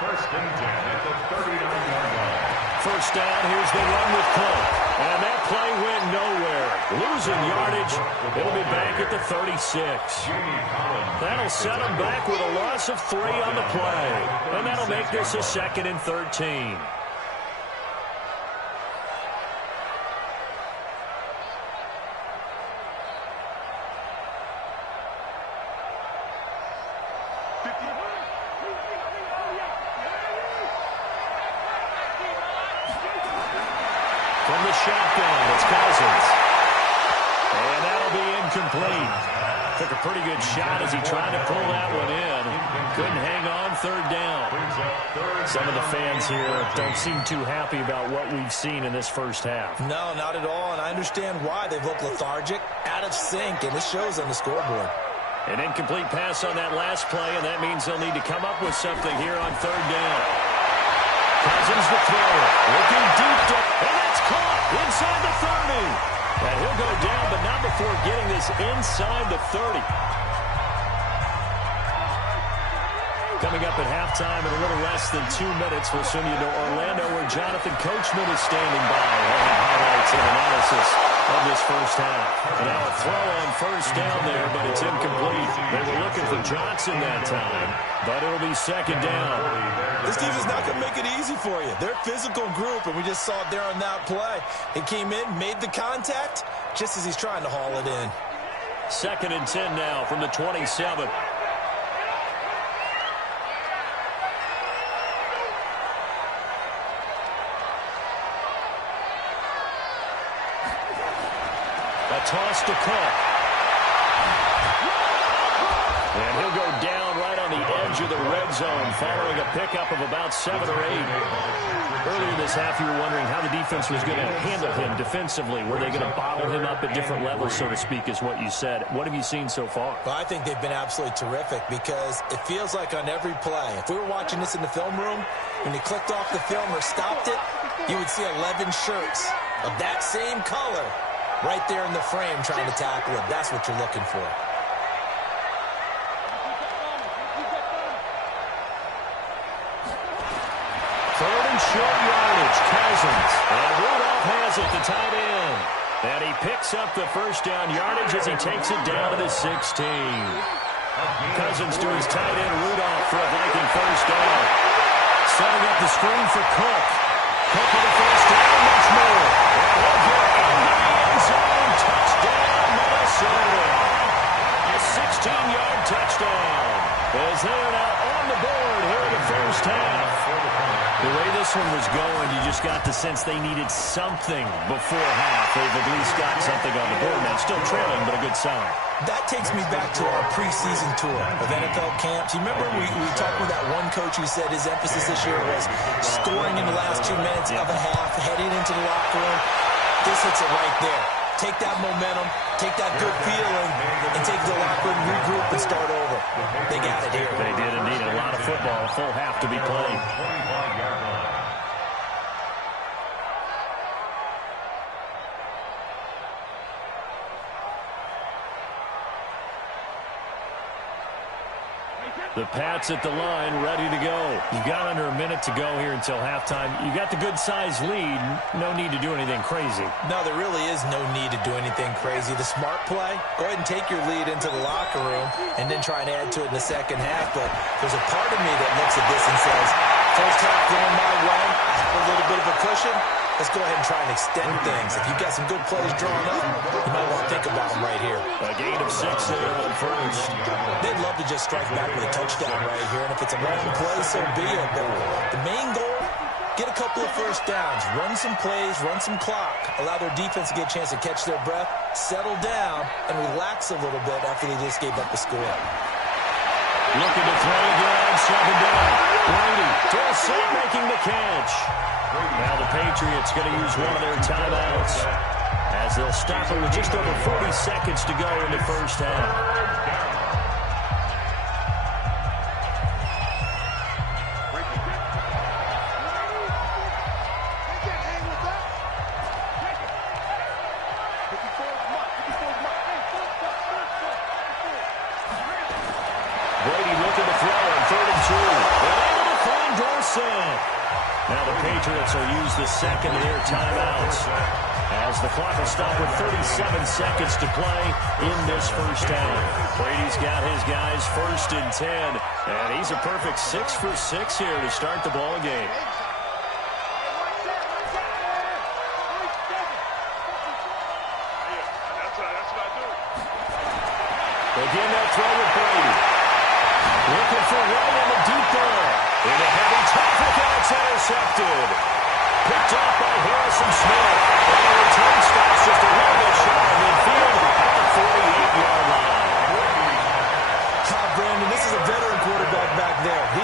First and 10 at the 39-yard line. First down, here's the run with Cook. And that play went nowhere. Losing yardage. It'll be back at the 36. That'll set him back with a loss of 3 on the play. And that'll make this a 2nd and 13. From the shotgun, it's Cousins. And that'll be incomplete. Took a pretty good shot as he tried to pull that one in. Couldn't hang on, third down. Some of the fans here don't seem too happy about what we've seen in this first half. No, not at all, and I understand why. They've looked lethargic, out of sync, and it shows on the scoreboard. An incomplete pass on that last play, and that means they'll need to come up with something here on third down. Cousins the throw, looking deep, and that's caught inside the 30. And he'll go down, but not before getting this inside the 30. Coming up at halftime in a little less than 2 minutes, we'll send you to Orlando where Jonathan Coachman is standing by. We'll have highlights and analysis of this first half. Now a throw on first down there, but it's incomplete. They were looking for Johnson that time, but it'll be second down. This team is not going to make it easy for you. They're a physical group, and we just saw it there on that play. He came in, made the contact, just as he's trying to haul it in. Second and 10 now from the 27. A toss to Cook. And he'll go down right on the edge of the red zone following a pickup of about 7 or 8. Earlier this half, you were wondering how the defense was going to handle him defensively. Were they going to bottle him up at different levels, so to speak, is what you said. What have you seen so far? Well, I think they've been absolutely terrific because it feels like on every play, if we were watching this in the film room, when you clicked off the film or stopped it, you would see 11 shirts of that same color right there in the frame trying to tackle him. That's what you're looking for. Third and short yardage, Cousins. And Rudolph has it, the tight end. And he picks up the first down yardage as he takes it down to the 16. Cousins to his tight end, Rudolph, for a Viking first down. Setting up the screen for Cook. Cook for the first down, much more. And he'll get into the end zone. Touchdown, Minnesota. A 16-yard touchdown. As they are now on the board here in the first half. The way this one was going, you just got the sense they needed something before half. They've at least got something on the board now. Still trailing, but a good sign. That takes me back to our preseason tour of NFL camps. You remember we talked with that one coach who said his emphasis this year was scoring in the last 2 minutes of a half, heading into the locker room. This hits it right there. Take that momentum, take that good feeling, and take the locker room, regroup, and start over. They got it here. They did indeed. A lot of football, a full half to be played. The Pats at the line, ready to go. You've got under a minute to go here until halftime. You got the good-sized lead. No need to do anything crazy. No, there really is no need to do anything crazy. The smart play, go ahead and take your lead into the locker room and then try and add to it in the second half. But there's a part of me that looks at this and says, first half going my way, I have a little bit of a cushion. Let's go ahead and try and extend things. If you've got some good plays drawn up, you might want to think about them right here. A gain of 6 there on first. They'd love to just strike back with a touchdown right here, and if it's a long play, so be it. But the main goal, get a couple of first downs, run some plays, run some clock, allow their defense to get a chance to catch their breath, settle down, and relax a little bit after they just gave up the score. Looking to throw again on second down. Brady, Dorsett making the catch. Now the Patriots going to use one of their timeouts as they'll stop it with just over 40 seconds to go in the first half. Brady looking to throw on 3rd and 2. They're able to find Dorsett. Now the Patriots will use the second of their timeouts as the clock will stop with 37 seconds to play in this first half. Brady's got his guys 1st and 10, and he's a perfect 6 for 6 here to start the ball game. Again, that throw with Brady. Looking for White on the deep ball. In a heavy traffic, and it's intercepted. Picked up by Harrison Smith. And the return stops just a little bit shy of midfield at the 48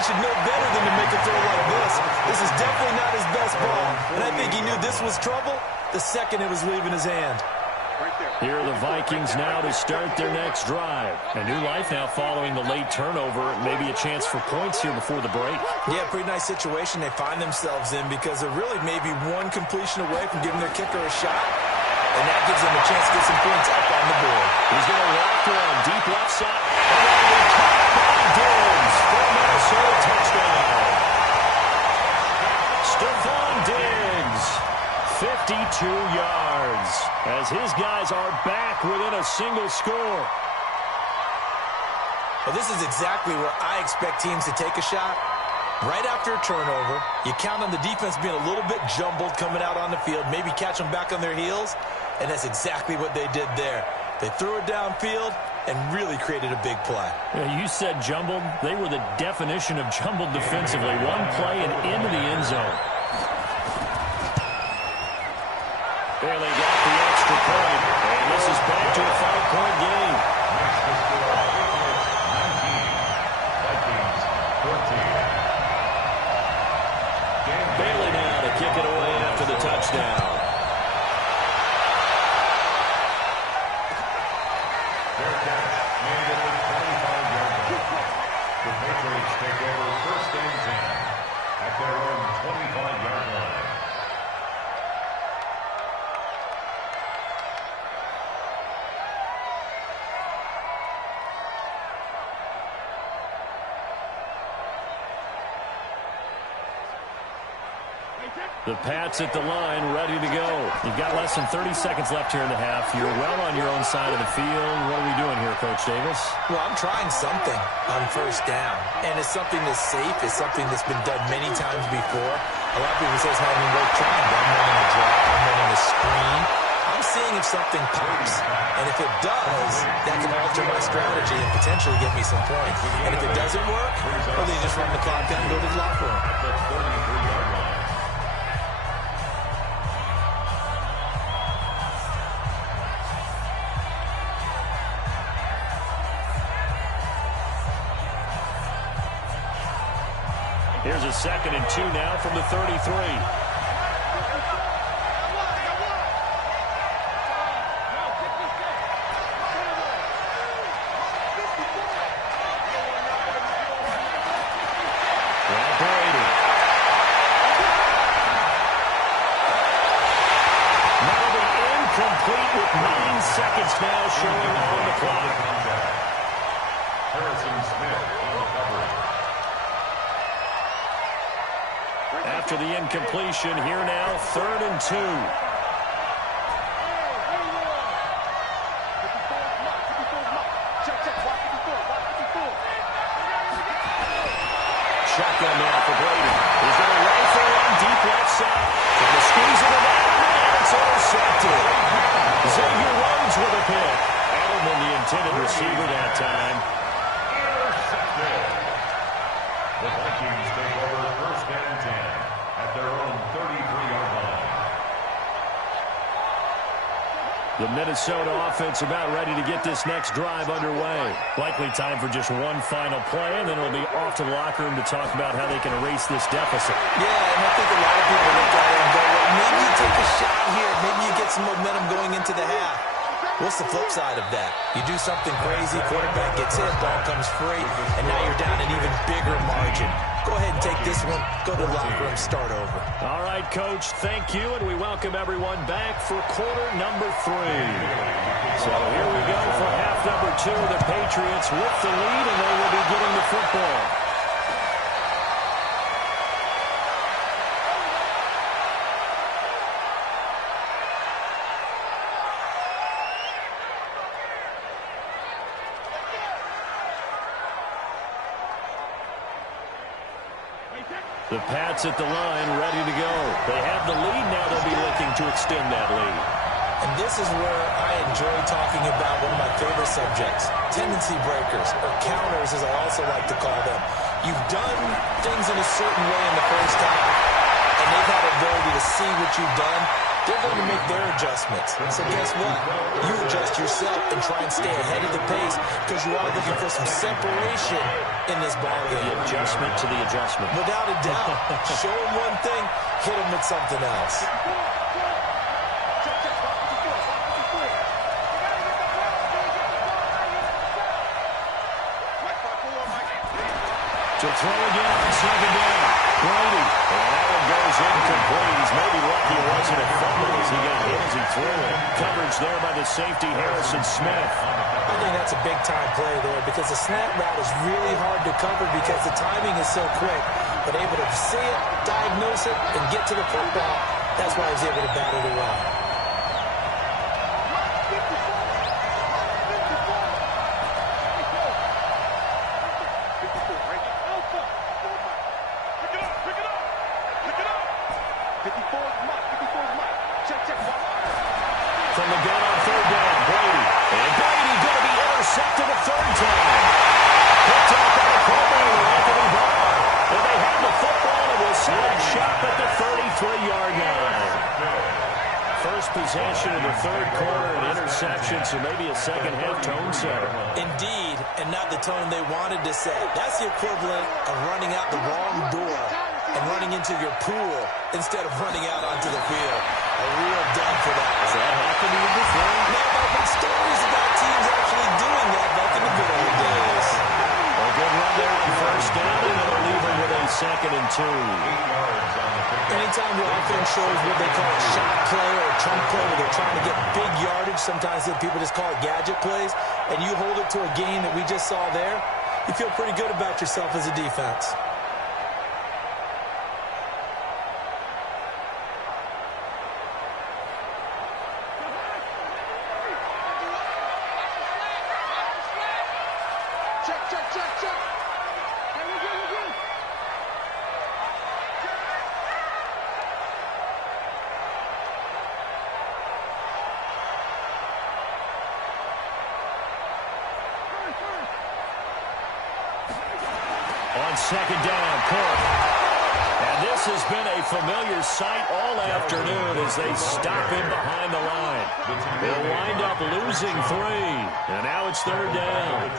should know better than to make a throw like this. This is definitely not his best ball, and I think he knew this was trouble the second it was leaving his hand. Here are the Vikings now to start their next drive. A new life now following the late turnover. Maybe a chance for points here before the break. Yeah, pretty nice situation they find themselves in because they're really maybe one completion away from giving their kicker a shot. And that gives them a chance to get some points up on the board. He's going to walk around deep left side. And caught by Diggs for a Minnesota touchdown. Stephon Diggs, 52 yards, as his guys are back within a single score. Well, this is exactly where I expect teams to take a shot. Right after a turnover, you count on the defense being a little bit jumbled coming out on the field, maybe catch them back on their heels, and that's exactly what they did there. They threw it downfield and really created a big play. Yeah, you said jumbled. They were the definition of jumbled defensively. One play and into the end zone. Barely got the extra point, and this is back to a 5-point game. Bailey now to kick it away after the touchdown. Fair catch made at the 25-yard line. The Patriots take over 1st and 10 at their own 25-yard line. The Pats at the line, ready to go. You've got less than 30 seconds left here in the half. You're well on your own side of the field. What are we doing here, Coach Davis? Well, I'm trying something on 1st down, and it's something that's safe. It's something that's been done many times before. A lot of people say it's not even worth trying. I'm running a drop. I'm running a screen. I'm seeing if something pops, and if it does, that can alter my strategy and potentially get me some points. And if it doesn't work, well, then you just run the clock down and go to the locker room. At the 33-yard line. Here's a 2nd and 2 now from the 33. Brady. Now the incomplete with 9 seconds now showing on the clock. Harrison Smith on the coverage. After the incompletion, here now, 3rd and 2. Shotgun now for Brady. He's going to rifle on deep left side. Trying to squeeze it around, and it's intercepted. Xavier Rhodes with a pick. Edelman, the intended receiver that time. Intercepted. The Vikings take over 1st and 10 at their own 33-yard line. The Minnesota offense about ready to get this next drive underway. Likely time for just one final play, and then it'll be off to the locker room to talk about how they can erase this deficit. Yeah, and I think a lot of people look at it and go, well, maybe you take a shot here. Maybe you get some momentum going into the half. What's the flip side of that? You do something crazy, quarterback gets hit, ball comes free, and now you're down an even bigger margin. Go ahead and take this one, go to the locker room, start over. All right, Coach, thank you, and we welcome everyone back for quarter number 3. So here we go for half number 2. The Patriots with the lead, and they will be getting the football. The Pats at the line, ready to go. They have the lead now. They'll be looking to extend that lead. And this is where I enjoy talking about one of my favorite subjects, tendency breakers, or counters as I also like to call them. You've done things in a certain way in the first half, and they've had the ability to see what you've done they're going to make their adjustments. So guess what? You adjust yourself and try and stay ahead of the pace because you are looking for some separation in this ball game. The adjustment to the adjustment. Without a doubt. Show them one thing, hit them with something else. To throw again on second down. Brady. And that one goes incomplete. He's maybe lucky it wasn't a fumble as he got hit as he threw it. Coverage there by the safety, Harrison Smith. I think that's a big-time play there because the snap route is really hard to cover because the timing is so quick. But able to see it, diagnose it, and get to the football, that's why he was able to bat it away. From the gun on third down, Brady. And Brady going to be intercepted a third time. Picked up by the corner, Anthony Barr. And they have the football and will set a shot at the 33-yard line. First possession of the third quarter, an interception, so maybe a second-half tone setter. Indeed, and not the tone they wanted to set. That's the equivalent of running out the wrong door and running into your pool instead of running out onto the field. A real dud for that. Has that happened to you before? No, I've heard stories about teams actually doing that back in the good old days. A good run there on first down, and it'll leave them with a 2nd and 2. Anytime your offense shows what they call a shot play or a chunk play where they're trying to get big yardage, sometimes people just call it gadget plays, and you hold it to a gain that we just saw there, you feel pretty good about yourself as a defense. On second down, Cook. And this has been a familiar sight all afternoon as they stop him behind the line. They'll wind up losing 3. And now it's third down.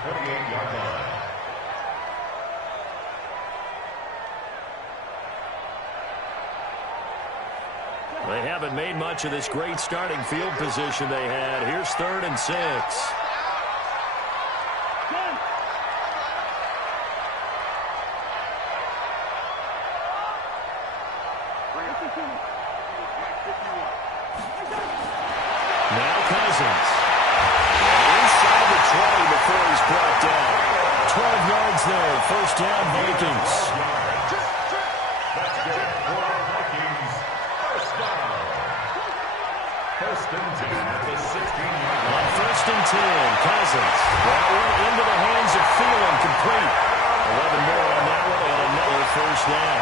They haven't made much of this great starting field position they had. Here's 3rd and 6. Now Cousins. Inside the 20 before he's brought down. 12 yards there. First down, Vikings. That's good for the Vikings. First down. First and 10 at the 16-yard line. On 1st and 10, Cousins. That one into the hands of Thielen, complete. 11 more on that one and another first down.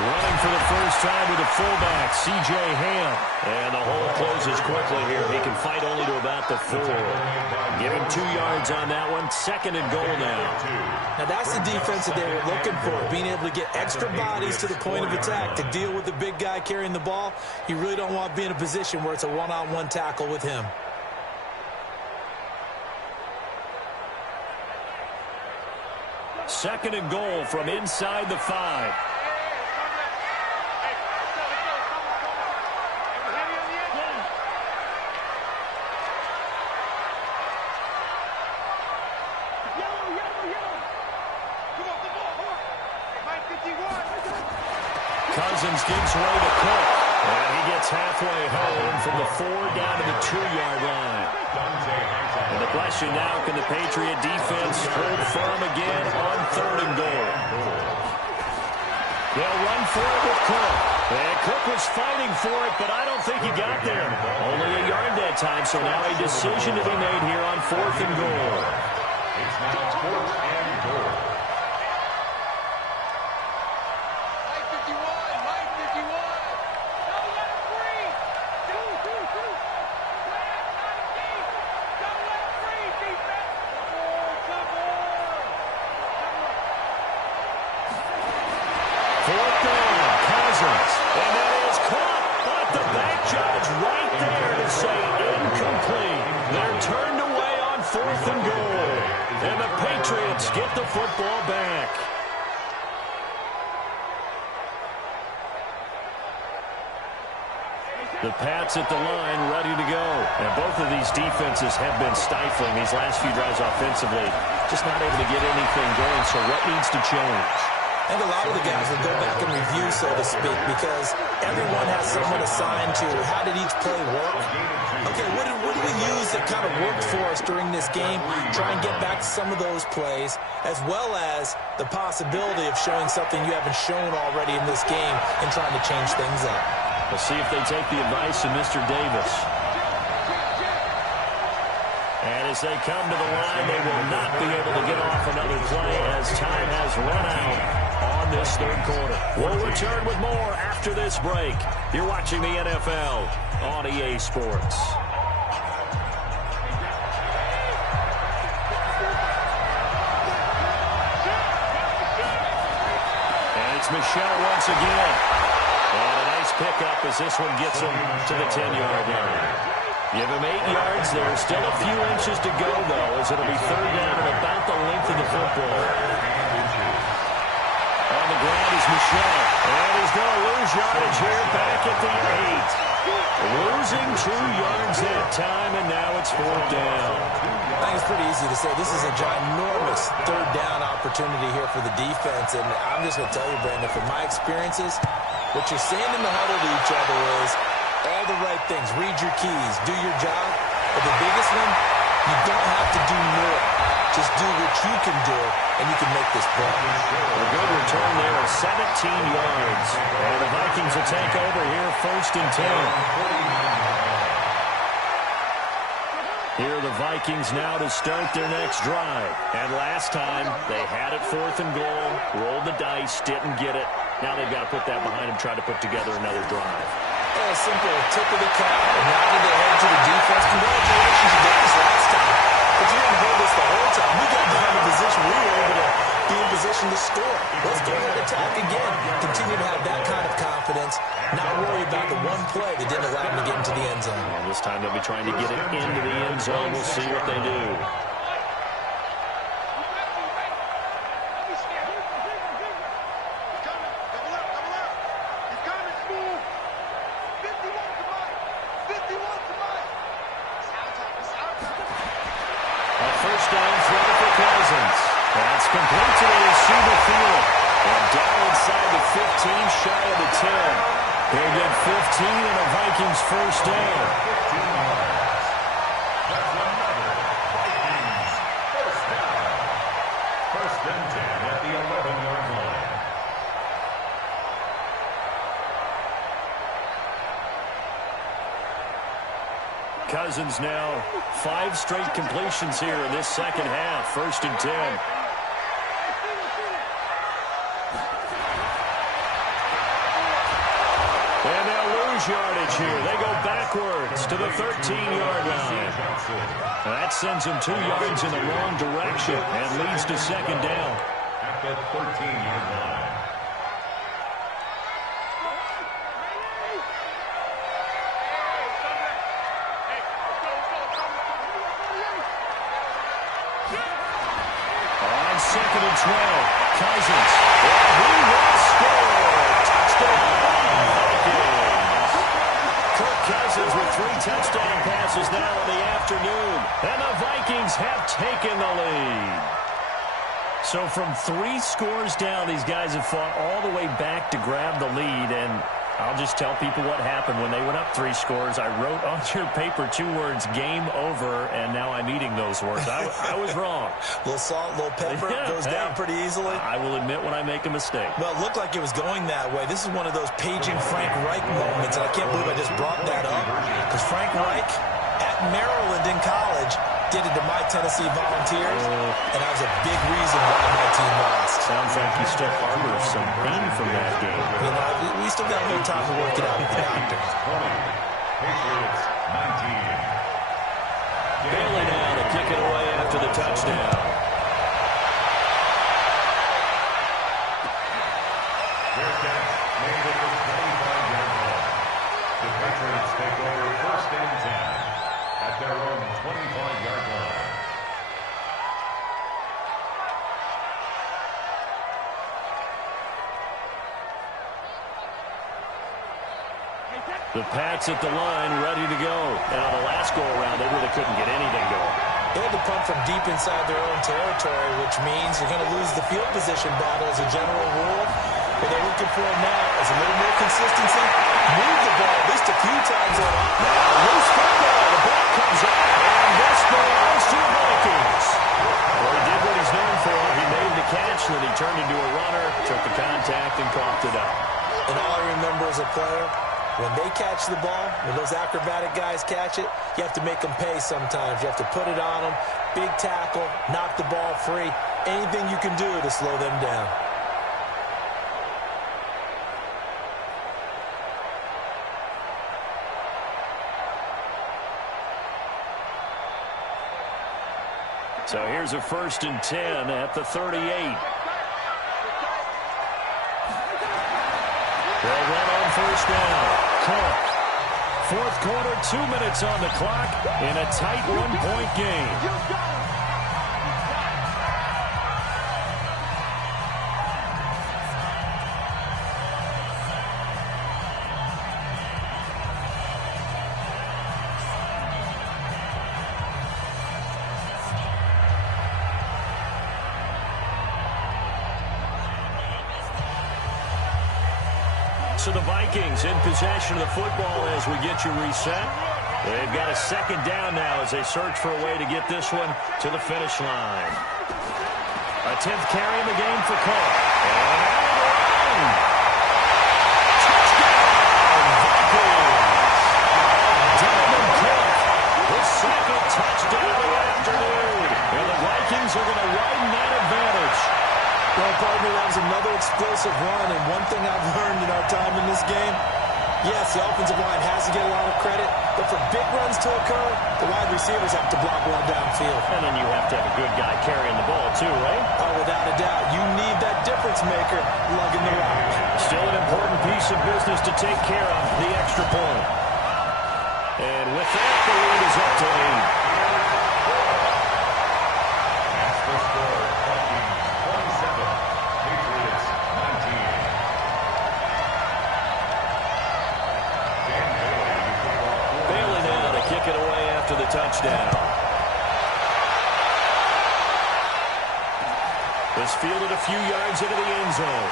Running for the first time with a fullback, C.J. Ham. And the hole closes quickly here. He can fight only to about the 4. Give him 2 yards on that one. 2nd and goal now. Now that's the defense that they were looking for, being able to get extra bodies to the point of attack to deal with the big guy carrying the ball. You really don't want to be in a position where it's a one-on-one tackle with him. Second and goal from inside the 5. Cousins gives way to Cook. And he gets halfway home from the 4 down to the 2-yard line. And the question now, can the Patriot defense hold firm again on 3rd and goal? They'll run for it with Cook. And Cook was fighting for it, but I don't think he got there. Only a yard that time, so now a decision to be made here on 4th and goal. It's now 4th and goal. judge right there to say incomplete. They're turned away on 4th and goal. And the Patriots get the football back. The Pats at the line, ready to go. And both of these defenses have been stifling these last few drives offensively. Just not able to get anything going, so what needs to change? I think a lot of the guys will go back and review, so to speak, because everyone has someone assigned to how did each play work. Okay, what did we use that kind of worked for us during this game? Try and get back to some of those plays, as well as the possibility of showing something you haven't shown already in this game and trying to change things up. We'll see if they take the advice of Mr. Davis. And as they come to the line, they will not be able to get off another play as time has run out on this 3rd quarter. We'll return with more after this break. You're watching the NFL on EA Sports. And it's Michel once again. And a nice pickup as this one gets him to the 10-yard line. Give him 8 yards. There's still a few inches to go, though, as it'll be 3rd down and about the length of the football. On the ground is Michel. And he's going to lose yardage here back at the 8. Losing 2 yards that time, and now it's 4th down. I think it's pretty easy to say this is a ginormous 3rd down opportunity here for the defense. And I'm just going to tell you, Brandon, from my experiences, what you're saying in the huddle to each other is all the right things. Read your keys. Do your job. But the biggest one, you don't have to do more. Just do what you can do, and you can make this play. A good return there of 17 yards. And the Vikings will take over here 1st and 10. Here are the Vikings now to start their next drive. And last time, they had it 4th and goal, rolled the dice, didn't get it. Now they've got to put that behind them, try to put together another drive. A simple tip of the cap, and now to the head to the defense. Congratulations, you did this last time. But you didn't hold this the whole time. We got behind the position. We were able to be in position to score. Let's go ahead and attack again. Continue to have that kind of confidence. Not worry about the one play that didn't allow them to get into the end zone. And this time they'll be trying to get it into the end zone. We'll see what they do. That's complete to the receiver field. And down inside the 15, shy of the 10. They'll get 15 and a Vikings 1st down. That's another Vikings 1st down. 1st and 10 at the 11-yard line. Cousins now 5 straight completions here in this second half. 1st and 10. And they'll lose yardage here. They go backwards to the 13-yard line. That sends them 2 yards in the wrong direction and leads to 2nd down. At the 13-yard line. On 2nd and 12, Cousins. And he will score. Touchdown, Vikings. Kirk Cousins with 3 touchdown passes now in the afternoon. And the Vikings have taken the lead. So from 3 scores down, these guys have fought all the way back to grab the lead. And I'll just tell people what happened when they went up 3 scores. I wrote on your paper 2 words, game over, and now I'm eating those words. I was wrong. A little salt, a little pepper, goes down pretty easily. I will admit when I make a mistake. Well, it looked like it was going that way. This is one of those paging Frank Reich moments, and I can't believe I just brought that up. Because Frank Reich, at Maryland in college, did it to my Tennessee Volunteers, and that was a big reason why my team lost. Sounds like you still harbor some pain from that game. You know, we still got a little time to work it out with the doctor. Patriots 19. Bailey now to kick it away after the touchdown. Their catch made at the 25-yard line. The Patriots take The Pats at the line, ready to go. And on the last go-around, they really couldn't get anything going. They had to punt from deep inside their own territory, which means you're going to lose the field position battle as a general rule. What they're looking for now is a little more consistency. Move the ball at least a few times on it. Now, loose football. The ball comes out. And this belongs to the Vikings. Well, he did what he's known for. He made the catch, then he turned into a runner, took the contact, and coughed it up. And all I remember as a player, when they catch the ball, when those acrobatic guys catch it, you have to make them pay sometimes. You have to put it on them, big tackle, knock the ball free. Anything you can do to slow them down. So here's a 1st and 10 at the 38. They'll run on 1st down. Cook. 4th quarter, 2 minutes on the clock in a tight 1-point game. So the Vikings in possession of the football as we get you reset. They've got a 2nd down now as they search for a way to get this one to the finish line. A 10th carry in the game for Cook. And touchdown, Vikings! Dalvin Cook, his 2nd touchdown of the afternoon. And the Vikings are going to widen that advantage. Well, partner, that was another explosive run, and one thing I've learned in our time in this game, yes, the offensive line has to get a lot of credit, but for big runs to occur, the wide receivers have to block well downfield. And then you have to have a good guy carrying the ball, too, right? Oh, without a doubt. You need that difference maker lugging the rock. Still an important piece of business to take care of, the extra point. And with that, the lead is up to 8. That's the score. Vikings 27, Patriots 19. Bailey now to kick it away after the touchdown. This fielded a few yards into the end zone.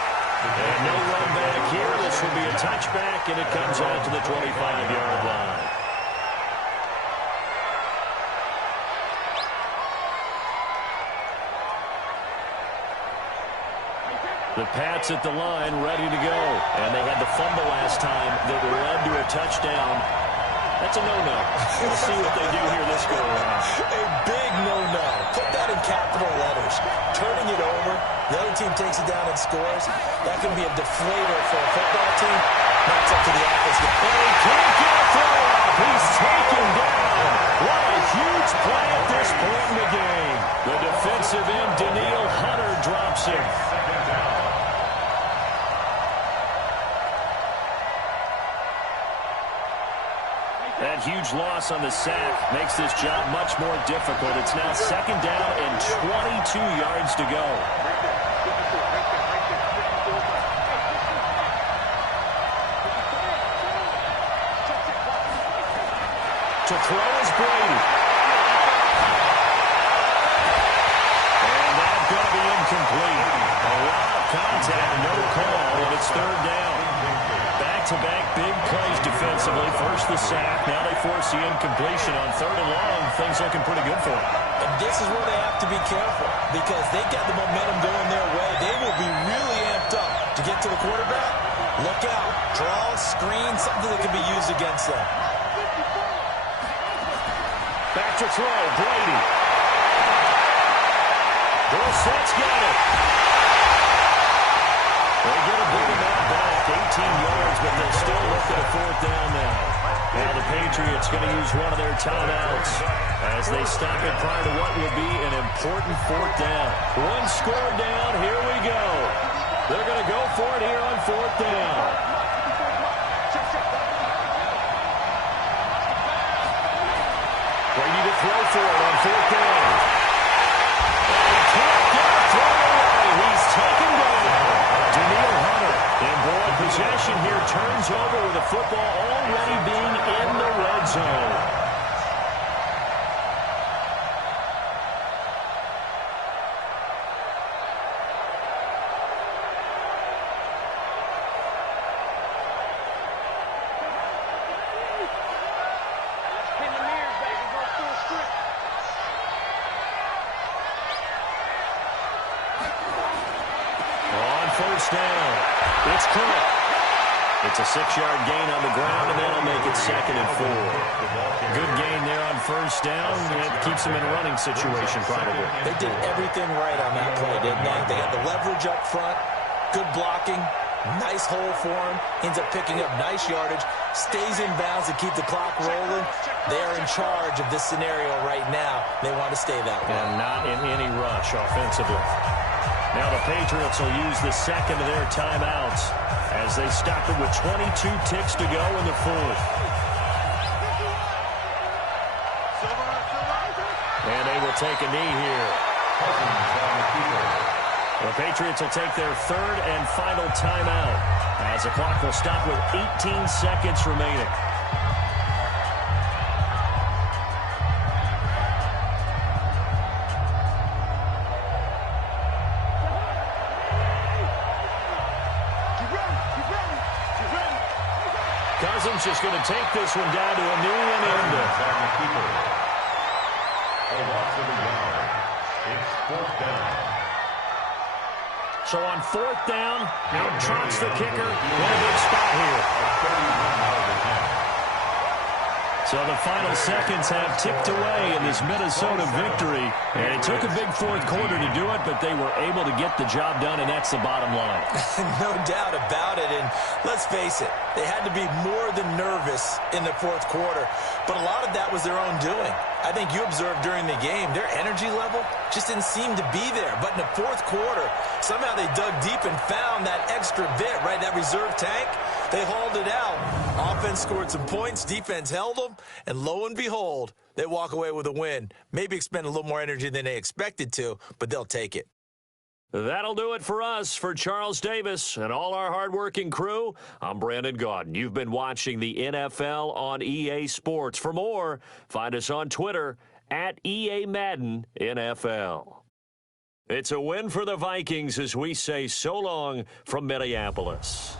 And no run back here. This will be a touchback, and it comes out to the 25-yard line. The Pats at the line, ready to go. And they had the fumble last time that led to a touchdown. That's a no-no. We'll see what they do here this go-around. A big no-no. Put that in capital letters. Turning it over, the other team takes it down and scores. That can be a deflator for a football team. Now it's up to the offense. And he can't get a throw up. He's taken down. What a huge play at this point in the game. The defensive end, Daniil Hunter, drops him. Second down. That huge loss on the sack makes this job much more difficult. It's now 2nd down and 22 yards to go. To throw is Brady. And that's going to be incomplete. A lot of contact, no call, and it's 3rd down. Back-to-back big plays defensively. First the sack, now they force the incompletion on 3rd and long. Things looking pretty good for them. And this is where they have to be careful because they got the momentum going their way. They will be really amped up to get to the quarterback. Look out. Draw, screen, something that can be used against them. Back to throw, Brady. Dorsett's got it. They get a big amount back, 18 yards, but they'll still look at a 4th down now. Now the Patriots going to use one of their timeouts as they stop it prior to what will be an important 4th down. One score down, here we go. They're going to go for it here on 4th down. Brady to throw for it on 4th down. And he can't get a throw away. He's taken down. Daniil Hunter in ball possession here turns over with a football already first down. It's Cook. It's a 6-yard gain on the ground, and that'll make it 2nd and 4. Good gain there on first down. It keeps them in a running situation, probably. They did everything right on that play, didn't they? They got the leverage up front, good blocking, nice hole for him, ends up picking up nice yardage, stays in bounds to keep the clock rolling. They are in charge of this scenario right now. They want to stay that way. And not in any rush offensively. Now the Patriots will use the second of their timeouts as they stop it with 22 ticks to go in the fourth. And they will take a knee here. The Patriots will take their third and final timeout as the clock will stop with 18 seconds remaining. Cousins just going to take this one down to a knee and end it. A loss of a yard. It's 4th down. So on 4th down, out trots the kicker in a big spot here. So the final seconds have ticked away in this Minnesota victory. And it took a big fourth quarter to do it, but they were able to get the job done, and that's the bottom line. No doubt about it. And let's face it, they had to be more than nervous in the fourth quarter. But a lot of that was their own doing. I think you observed during the game, their energy level just didn't seem to be there. But in the fourth quarter, somehow they dug deep and found that extra bit, right, that reserve tank. They hauled it out. Offense scored some points, defense held them, and lo and behold, they walk away with a win. Maybe expend a little more energy than they expected to, but they'll take it. That'll do it for us. For Charles Davis and all our hardworking crew, I'm Brandon Gaudin. You've been watching the NFL on EA Sports. For more, find us on Twitter at EA Madden NFL. It's a win for the Vikings as we say so long from Minneapolis.